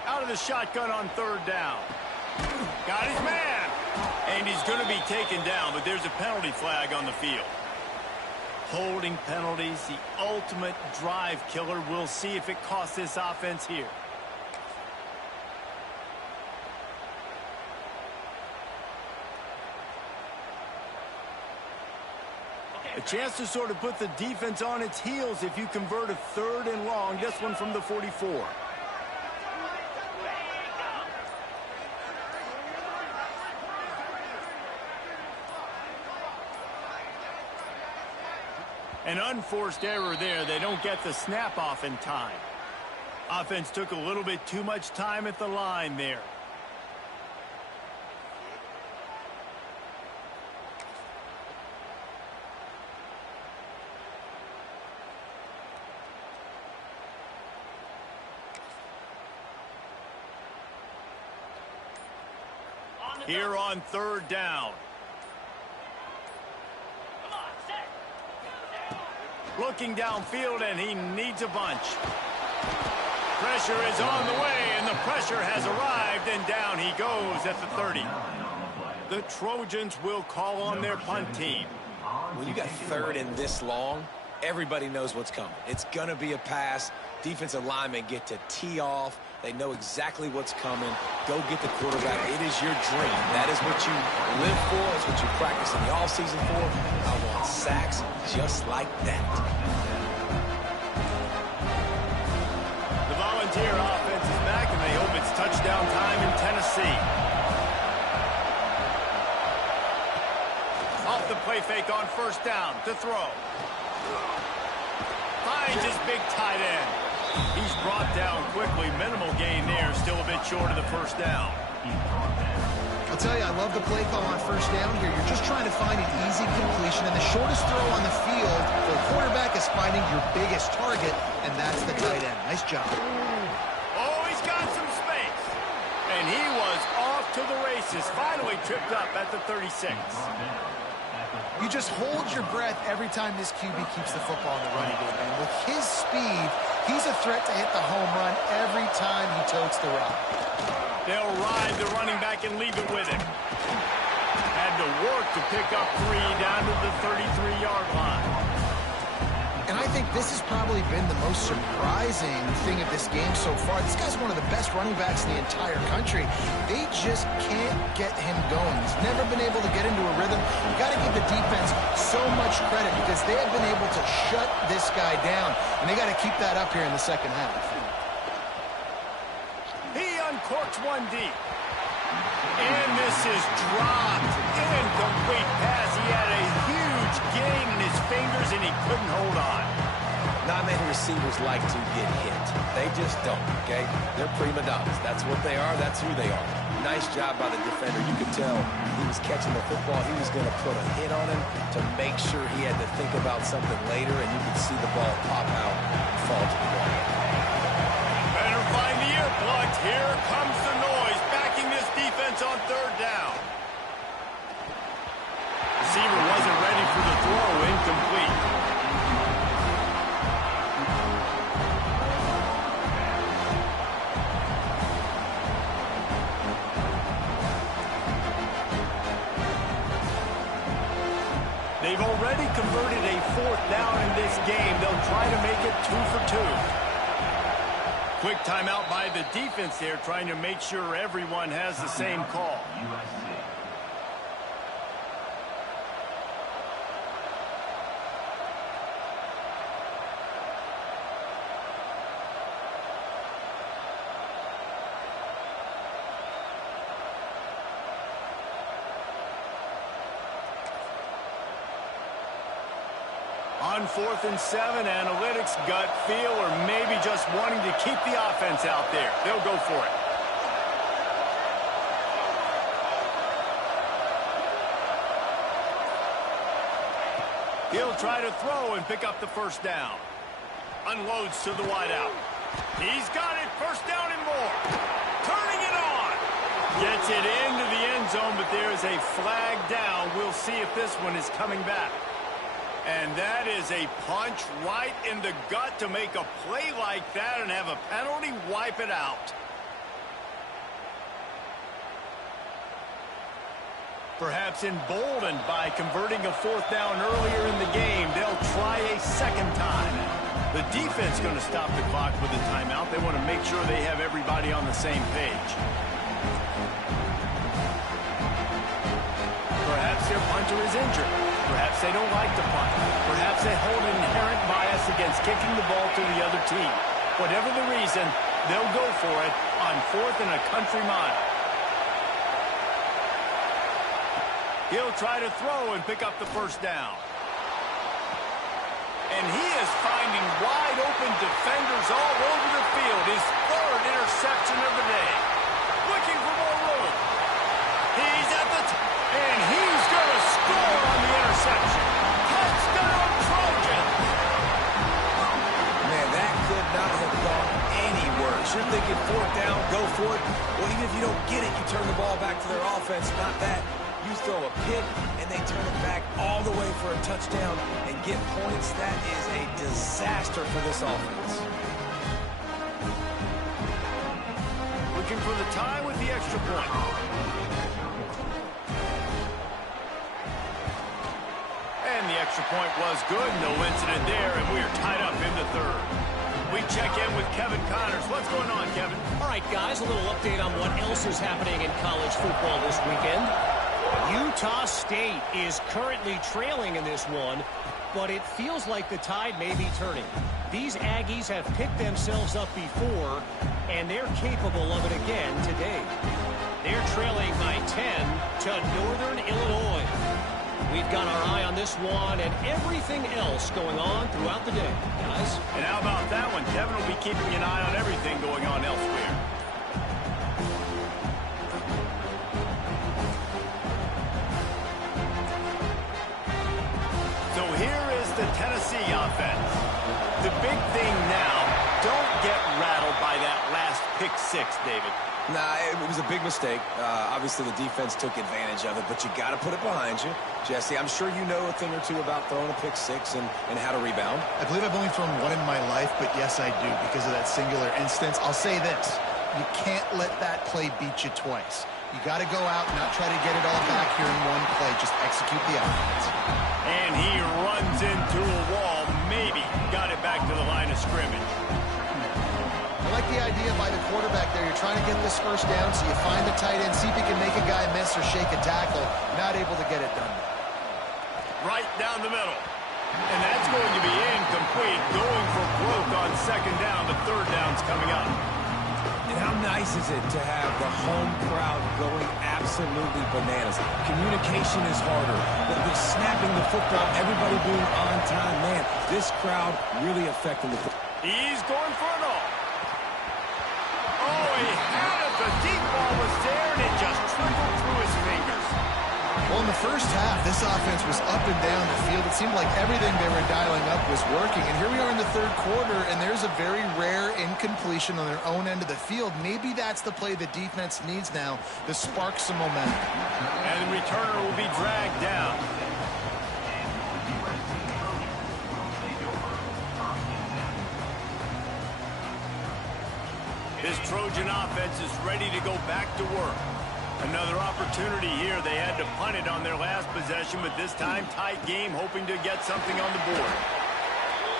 Out of the shotgun on third down. Got his man. And he's going to be taken down, but there's a penalty flag on the field. Holding penalties, the ultimate drive killer. We'll see if it costs this offense here. A chance to sort of put the defense on its heels if you convert a 3rd and long. This one from the 44. An unforced error there. They don't get the snap off in time. Offense took a little bit too much time at the line there. Here on third down. Looking downfield, and he needs a bunch. Pressure is on the way, and the pressure has arrived, and down he goes at the 30. The Trojans will call on their punt team. When you got 3rd and this long, everybody knows what's coming. It's going to be a pass. Defensive linemen get to tee off. They know exactly what's coming. Go get the quarterback. It is your dream. That is what you live for. It's what you practice in the offseason for. I want sacks just like that. The Volunteer offense is back, and they hope it's touchdown time in Tennessee. Off the play fake on first down to throw. Finds his big tight end. He's brought down quickly. Minimal gain there. Still a bit short of the first down. I'll tell you, I love the play call on first down here. You're just trying to find an easy completion, and the shortest throw on the field for a quarterback is finding your biggest target, and that's the tight end. Nice job. Oh, he's got some space. And he was off to the races. Finally tripped up at the 36. You just hold your breath every time this QB keeps the football in the running game, man. With his speed, he's a threat to hit the home run every time he totes the rock. They'll ride the running back and leave it with him. Had to work to pick up 3 down to the 33-yard line. And I think this has probably been the most surprising thing of this game so far. This guy's one of the best running backs in the entire country. They just can't get him going. He's never been able to get into a rhythm. You got to give the defense so much credit because they have been able to shut this guy down. And they got to keep that up here in the second half. He uncorks one deep. And this is dropped. Incomplete pass. He had a huge gain in his fingers, and he couldn't hold on. Not many receivers like to get hit. They just don't, okay? They're prima donnas. That's what they are. That's who they are. Nice job by the defender. You could tell he was catching the football. He was going to put a hit on him to make sure he had to think about something later, and you could see the ball pop out and fall to the ground. Better find the earplugs. Here comes the noise, backing this defense on third down. They've already converted a 4th down in this game. They'll try to make it 2 for 2. Quick timeout by the defense there, trying to make sure everyone has the same call. On 4th and 7, analytics, gut feel, or maybe just wanting to keep the offense out there. They'll go for it. He'll try to throw and pick up the 1st down. Unloads to the wideout. He's got it. 1st down and more. Turning it on. Gets it into the end zone, but there's a flag down. We'll see if this one is coming back. And that is a punch right in the gut to make a play like that and have a penalty wipe it out. Perhaps emboldened by converting a 4th down earlier in the game, they'll try a 2nd time. The defense going to stop the clock with a timeout. They want to make sure they have everybody on the same page. Perhaps their punter is injured. Perhaps they don't like to punt. Perhaps they hold an inherent bias against kicking the ball to the other team. Whatever the reason, they'll go for it on 4th and a country mile. He'll try to throw and pick up the 1st down. And he is finding wide open defenders all over the field. His 3rd interception of the day. Looking for more room. He's at the and he's going to score on the interception. Touchdown, Trojans! Man, that could not have gone any worse. You're thinking 4th down, go for it. Well, even if you don't get it, you turn the ball back to their offense. Not that. You throw a pick, and they turn it back all the way for a touchdown and get points. That is a disaster for this offense. Looking for the tie with the extra point. And the extra point was good. No incident there, and we are tied up in the 3rd. We check in with Kevin Connors. What's going on, Kevin? All right, guys, a little update on what else is happening in college football this weekend. Utah State is currently trailing in this one, but it feels like the tide may be turning. These Aggies have picked themselves up before, and they're capable of it again today. They're trailing by 10 to Northern Illinois. We've got our eye on this one and everything else going on throughout the day, guys. And how about that one? Kevin will be keeping an eye on everything going on elsewhere. So here is the Tennessee offense. The big thing now, don't get rattled by that last pick 6, David. Nah, it was a big mistake. Obviously, the defense took advantage of it, but you got to put it behind you. Jesse, I'm sure you know a thing or two about throwing a pick 6 and how to rebound. I believe I've only thrown one in my life, but yes, I do because of that singular instance. I'll say this. You can't let that play beat you twice. You got to go out and not try to get it all back here in one play. Just execute the offense. And he runs into a wall. Maybe got it back to the line of scrimmage. I like the idea by the quarterback there. You're trying to get this 1st down, so you find the tight end, see if he can make a guy miss or shake a tackle. Not able to get it done. Right down the middle. And that's going to be incomplete. Going for broke on 2nd down. The 3rd down's coming up. And how nice is it to have the home crowd going absolutely bananas? Communication is harder. The snapping the football, everybody being on time. Man, this crowd really affecting the football. He's going for it all. Oh, he had it. The deep ball was there, and it just trickled through his fingers. Well, in the first half, this offense was up and down the field. It seemed like everything they were dialing up was working. And here we are in the 3rd quarter, and there's a very rare incompletion on their own end of the field. Maybe that's the play the defense needs now to spark some momentum. And the returner will be dragged down. This Trojan offense is ready to go back to work. Another opportunity here. They had to punt it on their last possession, but this time tight game, hoping to get something on the board.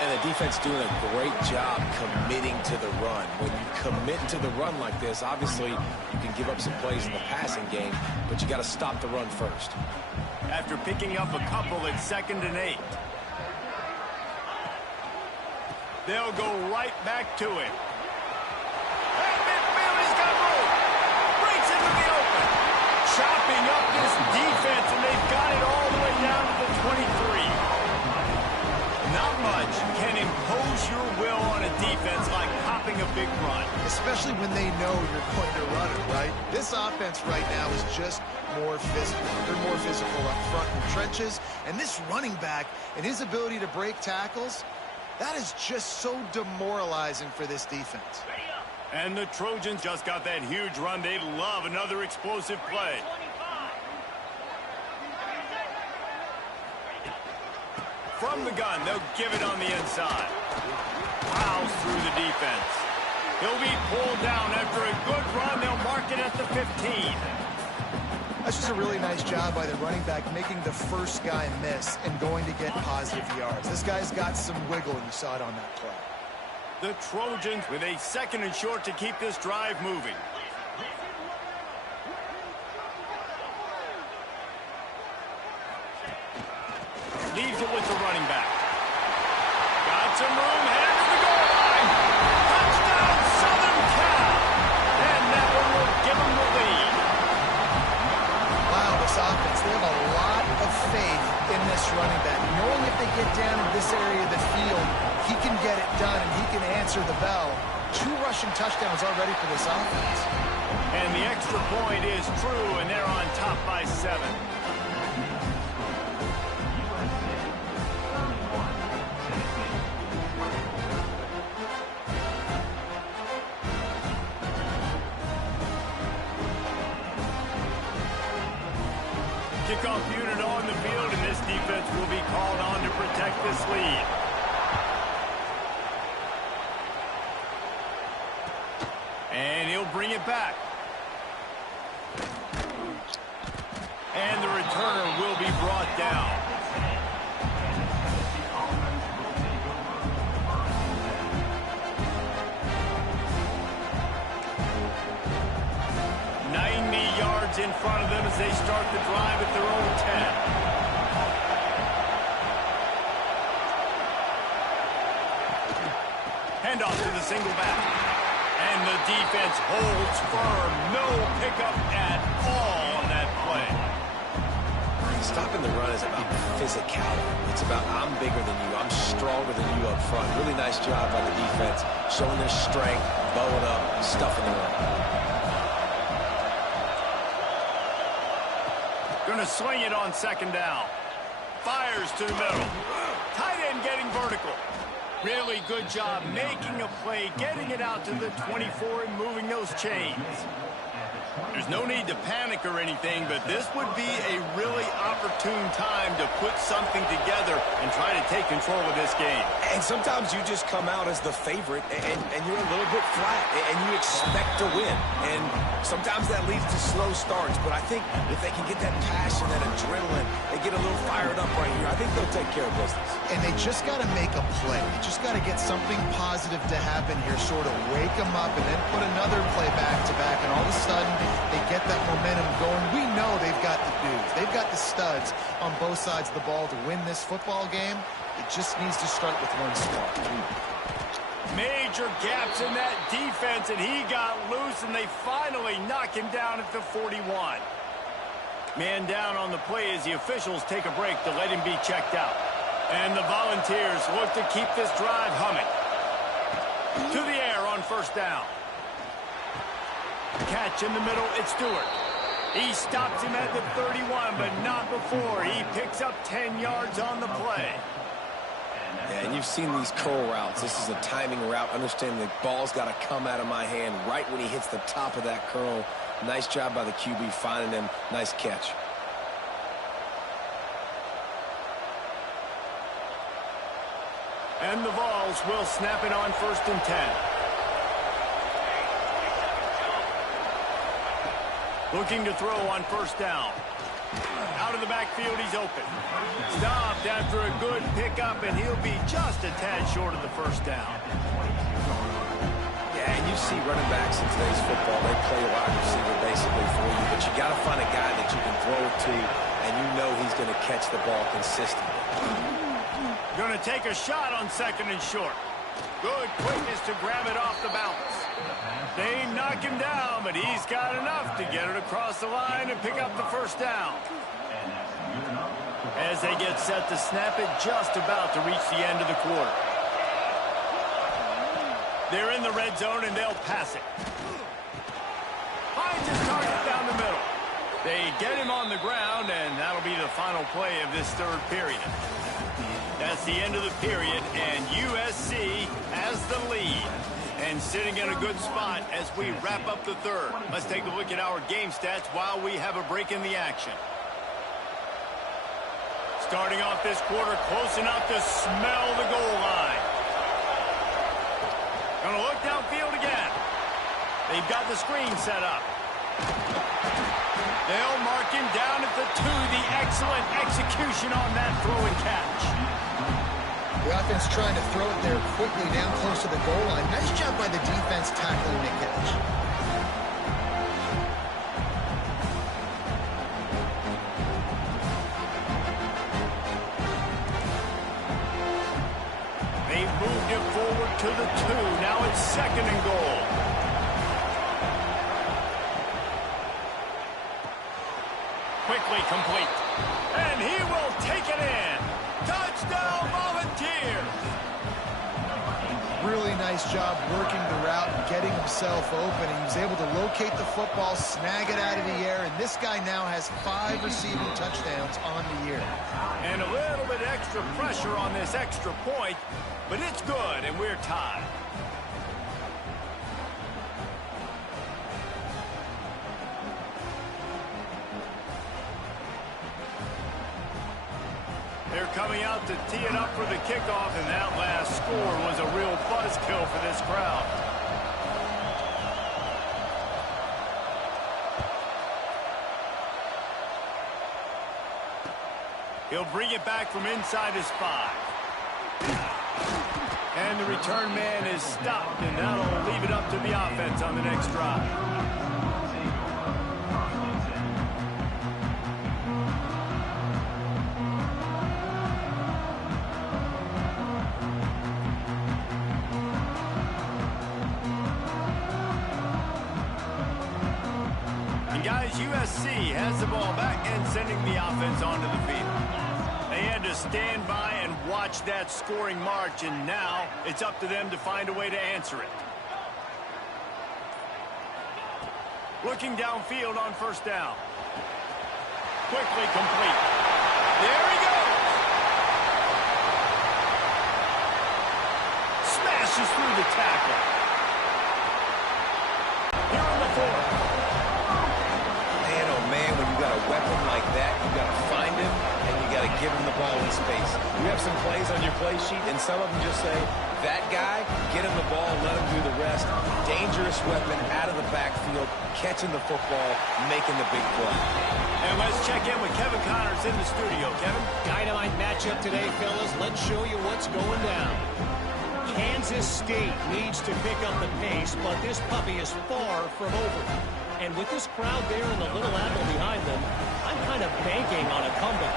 And the defense doing a great job committing to the run. When you commit to the run like this, obviously you can give up some plays in the passing game, but you got to stop the run first. After picking up a couple, it's 2nd and 8. They'll go right back to him. And midfield, he's got room. Breaks into the open. Chopping up this defense, and they've got it all the way down to the 23. Not much can impose your will on a defense like popping a big run. Especially when they know you're going to run it, right? This offense right now is just more physical. They're more physical up front in the trenches. And this running back and his ability to break tackles, that is just so demoralizing for this defense. And the Trojans just got that huge run. They love another explosive play. From the gun, they'll give it on the inside. Plows through the defense. He'll be pulled down after a good run. They'll mark it at the 15. That's just a really nice job by the running back making the first guy miss and going to get positive yards. This guy's got some wiggle, and you saw it on that play. The Trojans with a 2nd and short to keep this drive moving. Leaves it with the running back. Got some room, headed to the goal line. Touchdown, Southern Cal. And that one will give them the lead. Wow, this offense, they have a lot of faith in this running back. Knowing if they get down in this area of the field, he can get it done and he can answer the bell. 2 rushing touchdowns already for this offense. And the extra point is true, and they're on top by 7. Kickoff unit on the field, and this defense will be called on to protect this lead. And he'll bring it back. And the returner will be brought down. In front of them as they start the drive at their own 10. Handoff to the single back. And the defense holds firm. No pickup at all on that play. Stopping the run is about physicality. It's about I'm bigger than you. I'm stronger than you up front. Really nice job by the defense, showing their strength, bowing up, stuffing the run. Going to swing it on 2nd down. Fires to the middle. Tight end getting vertical. Really good job making a play, getting it out to the 24 and moving those chains. There's no need to panic or anything, but this would be a really opportune time to put something together and try to take control of this game. And sometimes you just come out as the favorite, and you're a little bit flat, and you expect to win. And sometimes that leads to slow starts, but I think if they can get that passion, that adrenaline, they get a little fired up right here, I think they'll take care of business. And they just got to make a play. They just got to get something positive to happen here, sort of wake them up, and then put another play back-to-back, and all of a sudden they get that momentum going. We know they've got the dudes. They've got the studs on both sides of the ball to win this football game. It just needs to start with one spark. Major gaps in that defense, and he got loose, and they finally knock him down at the 41. Man down on the play as the officials take a break to let him be checked out. And the Volunteers look to keep this drive humming. To the air on 1st down. Catch in the middle, it's Stewart. He stops him at the 31, but not before. He picks up 10 yards on the play. Yeah, and you've seen these curl routes. This is a timing route. Understand the ball's got to come out of my hand right when he hits the top of that curl. Nice job by the QB finding him. Nice catch. And the Vols will snap it on 1st and 10. Looking to throw on first down. Out of the backfield, he's open. Stopped after a good pickup, and he'll be just a tad short of the first down. Yeah, and you see running backs in today's football, they play wide receiver basically for you, but you got to find a guy that you can throw it to, and you know he's going to catch the ball consistently. Going to take a shot on second and short. Good quickness to grab it off the bounce. They knock him down, but he's got enough to get it across the line and pick up the first down. As they get set to snap it, just about to reach the end of the quarter. They're in the red zone, and they'll pass it. Finds his target down the middle. They get him on the ground, and that'll be the final play of this third period. That's the end of the period, and USC has the lead. And sitting in a good spot as we wrap up the third. Let's take a look at our game stats while we have a break in the action. Starting off this quarter, close enough to smell the goal line. Gonna look downfield again. They've got the screen set up. They'll mark him down at the 2. The excellent execution on that throw and catch. The offense trying to throw it there quickly down close to the goal line. Nice job by the defense tackling the catch. They've moved it forward to the 2. Now it's second and goal. Quickly complete. And he will take it in. Touchdown, Volunteers! Really nice job working the route and getting himself open. He was able to locate the football, snag it out of the air, and this guy now has 5 receiving touchdowns on the year. And a little bit extra pressure on this extra point, but it's good, and we're tied. They're coming out to tee it up for the kickoff, and that last score was a real buzzkill for this crowd. He'll bring it back from inside his 5. And the return man is stopped, and that'll leave it up to the offense on the next drive. Guys, USC has the ball back and sending the offense onto the field. They had to stand by and watch that scoring march, and now it's up to them to find a way to answer it. Looking downfield on first down. Quickly complete. There he goes. Smashes through the tackle. Here on the 4th. Man, when you got a weapon like that, you got to find him, and you got to give him the ball in space. You have some plays on your play sheet, and some of them just say, that guy, get him the ball, let him do the rest. Dangerous weapon out of the backfield, catching the football, making the big play. And let's check in with Kevin Connors in the studio. Kevin? Dynamite matchup today, fellas. Let's show you what's going down. Kansas State needs to pick up the pace, but this puppy is far from over. And with this crowd there and the little apple behind them, I'm kind of banking on a comeback.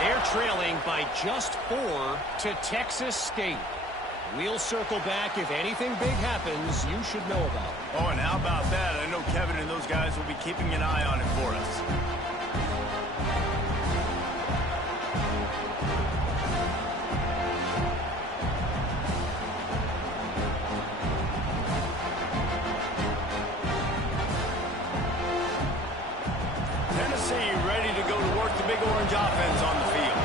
They're trailing by just 4 to Texas State. We'll circle back. If anything big happens, you should know about it. Oh, and how about that? I know Kevin and those guys will be keeping an eye on it for us. Ready to go to work the big orange offense on the field.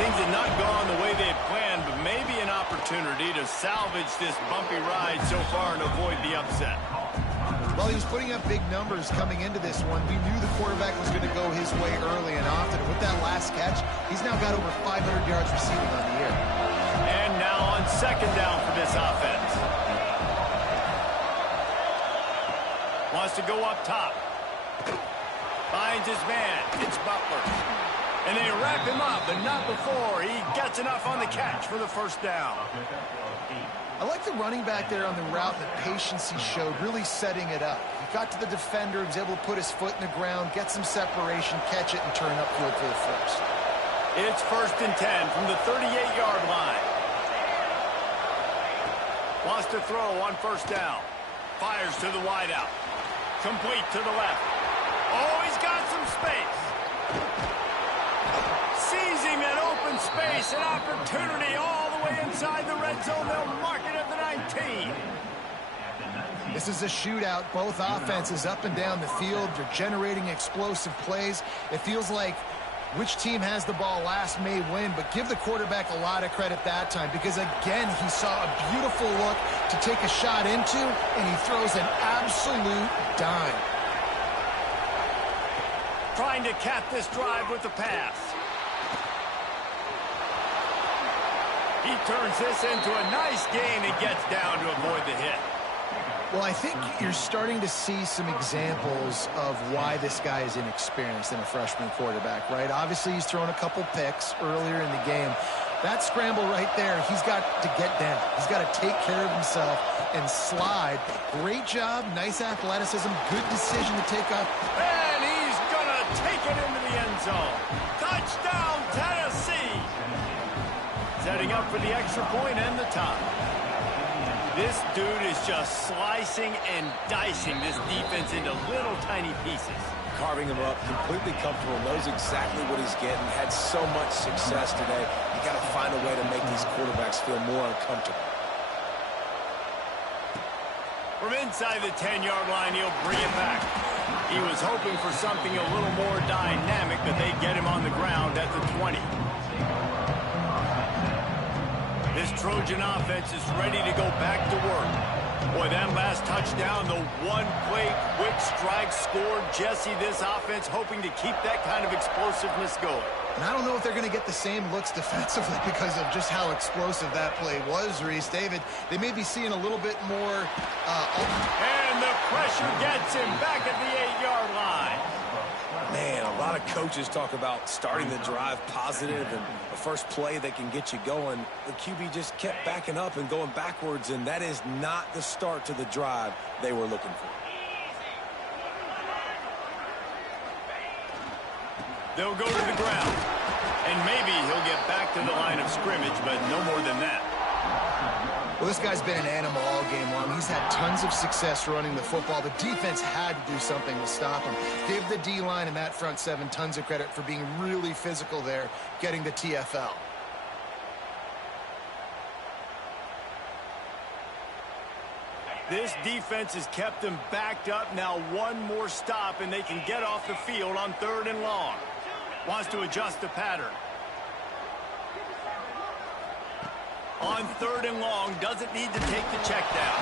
Things have not gone the way they had planned, but maybe an opportunity to salvage this bumpy ride so far and avoid the upset. Well, he was putting up big numbers coming into this one. We knew the quarterback was going to go his way early and often. And with that last catch, he's now got over 500 yards receiving on the year. And now on second down for this offense. Wants to go up top. Finds his man. It's Butler. And they wrap him up, but not before he gets enough on the catch for the first down. I like the running back there on the route, the patience he showed, really setting it up. He got to the defender, he was able to put his foot in the ground, get some separation, catch it, and turn upfield for the first. It's 1st and 10 from the 38-yard line. Wants to throw on 1st down. Fires to the wideout. Complete to the left. Oh, he's got some space. Seizing that open space, an opportunity all the way inside the red zone. They'll mark it at the 19. This is a shootout. Both offenses up and down the field. They're generating explosive plays. It feels like which team has the ball last may win, but give the quarterback a lot of credit that time because, again, he saw a beautiful look to take a shot into, and he throws an absolute dime. Trying to cap this drive with the pass. He turns this into a nice gain and gets down to avoid the hit. Well, I think you're starting to see some examples of why this guy is inexperienced in a freshman quarterback, right? Obviously, he's thrown a couple picks earlier in the game. That scramble right there, he's got to get down. He's got to take care of himself and slide. Great job, nice athleticism, good decision to take up. And he's going to take it into the end zone. Touchdown, Tennessee! Setting up for the extra point and the tie. This dude is just slicing and dicing this defense into little tiny pieces. Carving him up, completely comfortable, knows exactly what he's getting, had so much success today. You got to find a way to make these quarterbacks feel more uncomfortable. From inside the 10-yard line, he'll bring it back. He was hoping for something a little more dynamic, but they get him on the ground at the 20. This Trojan offense is ready to go back to work. Boy, that last touchdown, the one-play quick strike scored. Jesse, this offense hoping to keep that kind of explosiveness going. And I don't know if they're going to get the same looks defensively because of just how explosive that play was, Reese. David, they may be seeing a little bit more... And the pressure gets him back at the 8-yard line. Man, a lot of coaches talk about starting the drive positive and the first play that can get you going. The QB just kept backing up and going backwards, and that is not the start to the drive they were looking for. They'll go to the ground, and maybe he'll get back to the line of scrimmage, but no more than that. Well, this guy's been an animal all game long. He's had tons of success running the football. The defense had to do something to stop him. Give the D-line and that front seven tons of credit for being really physical there, getting the TFL. This defense has kept them backed up. Now one more stop, and they can get off the field on 3rd and long. Wants to adjust the pattern. On 3rd and long, doesn't need to take the check down.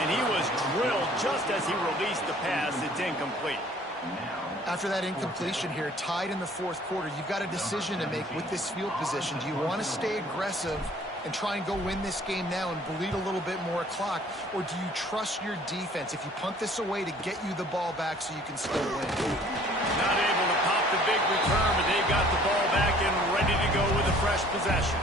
And he was drilled just as he released the pass. It's incomplete. After that incompletion here, tied in the 4th quarter, you've got a decision to make with this field position. Do you want to stay aggressive and try and go win this game now and bleed a little bit more clock, or do you trust your defense if you punt this away to get you the ball back so you can still win? Not able to pop the big return, but they've got the ball back and ready to go with a fresh possession.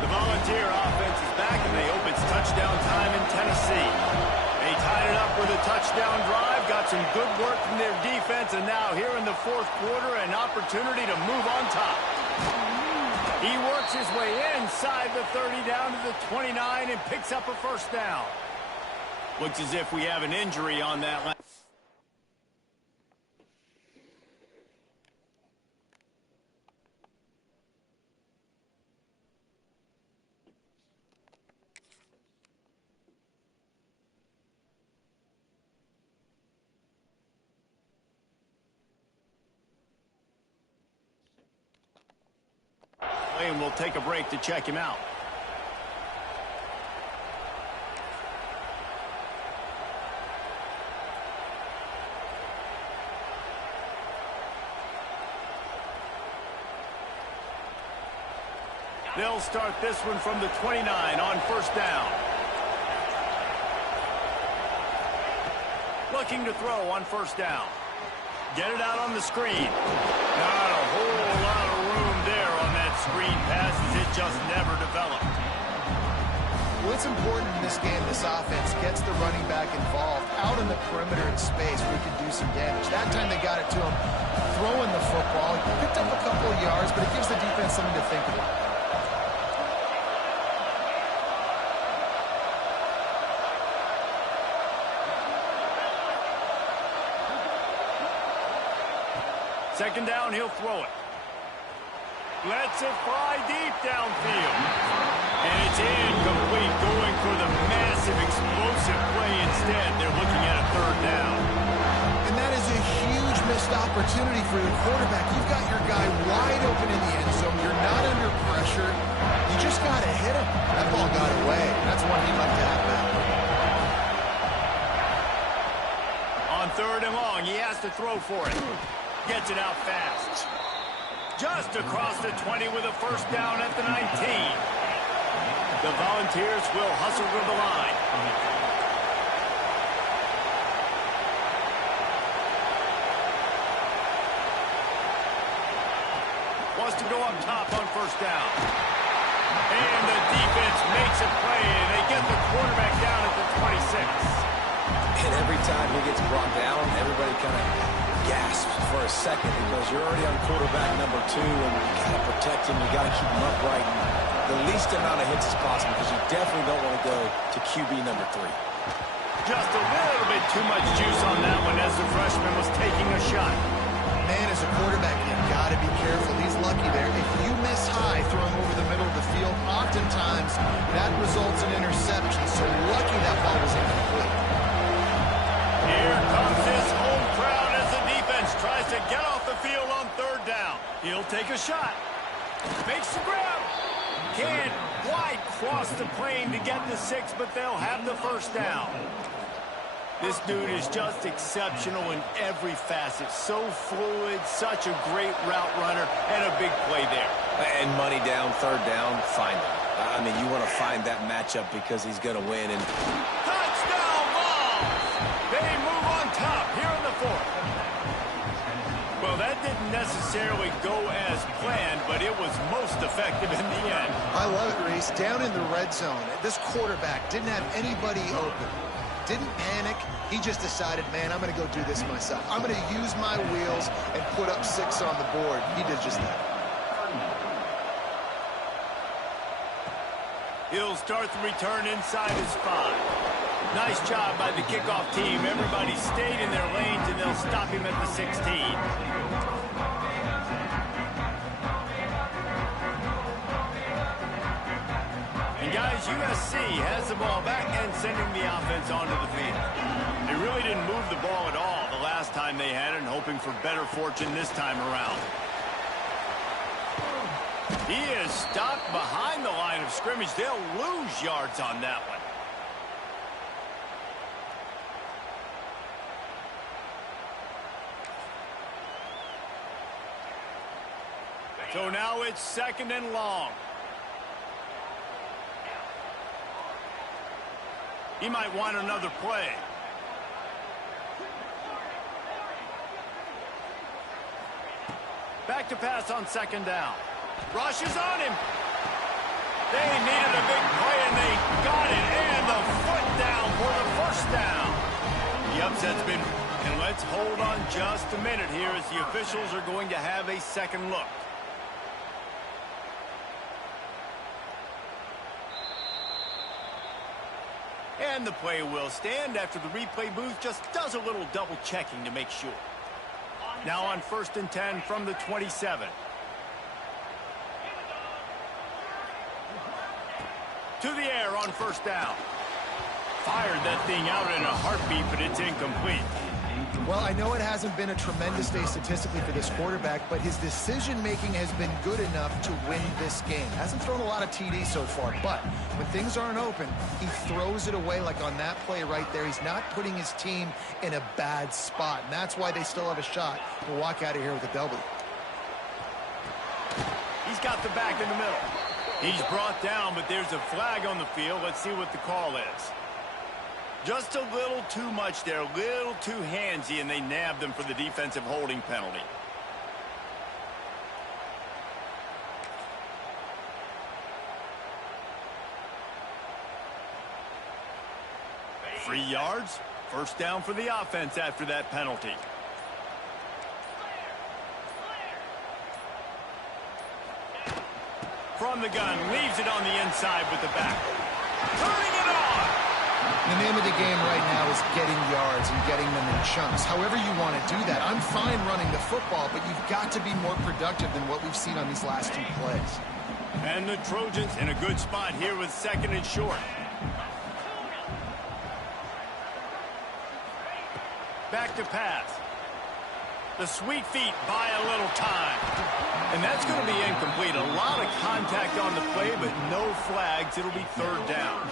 The Volunteer offense is back, and they hope it's touchdown time in Tennessee. They tied it up with a touchdown drive, got some good work from their defense, and now here in the 4th quarter, an opportunity to move on top. He works his way inside the 30 down to the 29 and picks up a first down. Looks as if we have an injury on that line. And we'll take a break to check him out. They'll start this one from the 29 on 1st down. Looking to throw on first down. Get it out on the screen. Not a whole lot of room there on that screen pass as it just never developed. Well, it's important in this game, this offense gets the running back involved out in the perimeter in space where he can do some damage. That time they got it to him throwing the football. He picked up a couple of yards, but it gives the defense something to think about. Second down, he'll throw it. Lets it fly deep downfield. And it's incomplete, going for the massive, explosive play instead. They're looking at a third down. And that is a huge missed opportunity for the quarterback. You've got your guy wide open in the end zone. You're not under pressure. You just got to hit him. That ball got away. That's one he'd like to have back. On third and long, he has to throw for it. Gets it out fast. Just across the 20 with a first down at the 19. The Volunteers will hustle to the line. Wants to go up top on first down. And the defense makes a play, and they get the quarterback down at the 26. And every time he gets brought down, everybody kind of gasps for a second because you're already on quarterback number 2 and you got to protect him, you got to keep him upright. The least amount of hits as possible because you definitely don't want to go to QB number 3. Just a little bit too much juice on that one as the freshman was taking a shot. Man, as a quarterback, you've got to be careful. He's lucky there. If you miss high throwing over the middle of the field, oftentimes that results in interception. So lucky that ball was incomplete. Here comes his home crowd as the defense tries to get off the field on third down. He'll take a shot. Makes the grab. Can't quite cross the plane to get the 6, but they'll have the first down. This dude is just exceptional in every facet. So fluid, such a great route runner, and a big play there. And money down, third down, find him. I mean, you want to find that matchup because he's going to win. And touchdown ball! They move on top here in the fourth. Well, that didn't necessarily go as planned, but it was most effective in the end. I love it, Reese. Down in the red zone, this quarterback didn't have anybody open. Didn't panic. He just decided, man, I'm going to go do this myself. I'm going to use my wheels and put up 6 on the board. He did just that. He'll start the return inside his 5. Nice job by the kickoff team. Everybody stayed in their lanes, and they'll stop him at the 16. And guys, USC has the ball back and sending the offense onto the field. They really didn't move the ball at all the last time they had it, and hoping for better fortune this time around. He is stopped behind the line of scrimmage. They'll lose yards on that one. So now it's second and long. He might want another play. Back to pass on second down. Rush is on him. They needed a big play, and they got it. And the foot down for the first down. The upset's been... And let's hold on just a minute here as the officials are going to have a second look. And the play will stand after the replay booth just does a little double checking to make sure. Now on 1st and 10 from the 27. To the air on first down. Fired that thing out in a heartbeat, but it's incomplete. Well, I know it hasn't been a tremendous day statistically for this quarterback, but his decision-making has been good enough to win this game. Hasn't thrown a lot of TDs so far, but when things aren't open, he throws it away like on that play right there. He's not putting his team in a bad spot, and that's why they still have a shot to walk out of here with a W. He's got the back in the middle. He's brought down, but there's a flag on the field. Let's see what the call is. Just a little too much there, a little too handsy, and they nabbed them for the defensive holding penalty. Free yards, first down for the offense after that penalty. From the gun, leaves it on the inside with the back. Turning it on! The name of the game right now is getting yards and getting them in chunks. However you want to do that. I'm fine running the football, but you've got to be more productive than what we've seen on these last two plays. And the Trojans in a good spot here with second and short. Back to pass. The sweet feet buy a little time. And that's going to be incomplete. A lot of contact on the play, but no flags. It'll be third down.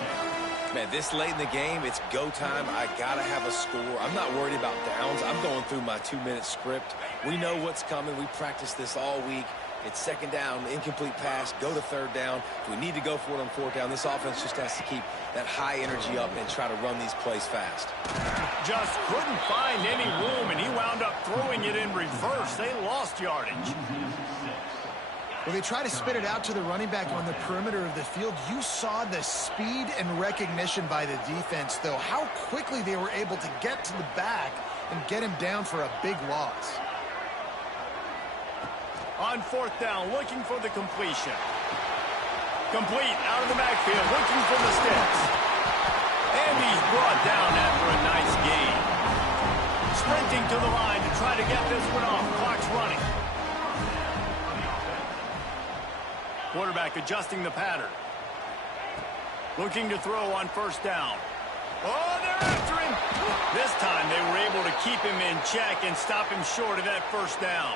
Man, this late in the game, it's go time. I got to have a score. I'm not worried about downs. I'm going through my 2-minute script. We know what's coming. We practiced this all week. It's second down, incomplete pass, go to third down. If we need to go for it on fourth down, this offense just has to keep that high energy up and try to run these plays fast. Just couldn't find any room, and he wound up throwing it in reverse. They lost yardage. Well, they try to spit it out to the running back on the perimeter of the field. You saw the speed and recognition by the defense, though. How quickly they were able to get to the back and get him down for a big loss. On fourth down, looking for the completion. Complete, out of the backfield, looking for the sticks. And he's brought down after a nice gain. Sprinting to the line to try to get this one off. Clock's running. Quarterback adjusting the pattern. Looking to throw on first down. Oh, they're after him. This time they were able to keep him in check and stop him short of that first down.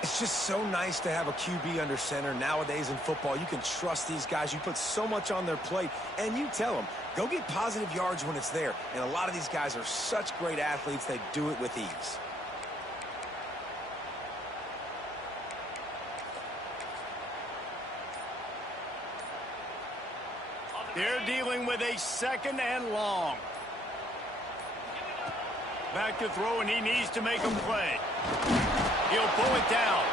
It's just so nice to have a QB under center. Nowadays in football, you can trust these guys. You put so much on their plate, and you tell them, go get positive yards when it's there. And a lot of these guys are such great athletes, they do it with ease. They're dealing with a second and long. Back to throw, and he needs to make a play. He'll pull it down.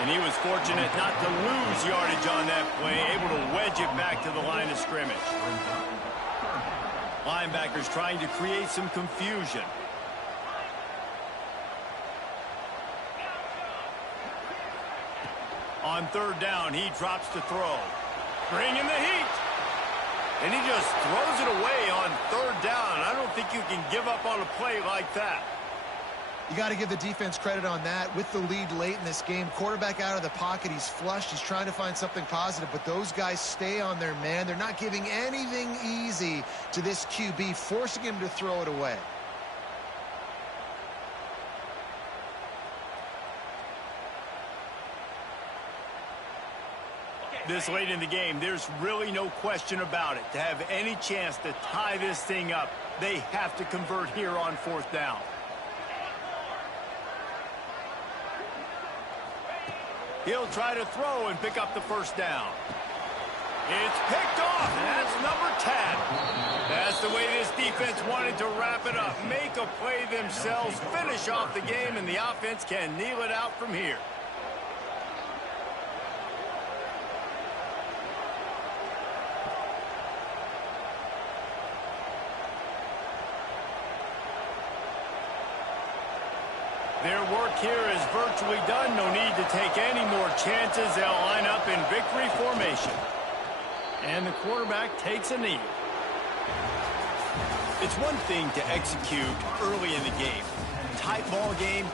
And he was fortunate not to lose yardage on that play, able to wedge it back to the line of scrimmage. Linebackers trying to create some confusion. On third down, he drops to throw. Bringing the heat. And he just throws it away on third down. I don't think you can give up on a play like that. You got to give the defense credit on that. With the lead late in this game, quarterback out of the pocket, he's flushed. He's trying to find something positive, but those guys stay on their man. They're not giving anything easy to this QB, forcing him to throw it away. This late in the game, there's really no question about it. To have any chance to tie this thing up, they have to convert here on fourth down. He'll try to throw and pick up the first down. It's picked off, and that's number 10. That's the way this defense wanted to wrap it up. Make a play themselves, finish off the game, and the offense can kneel it out from here. Their work here is virtually done. No need to take any more chances. They'll line up in victory formation. And the quarterback takes a knee. It's one thing to execute early in the game. Tight ball game.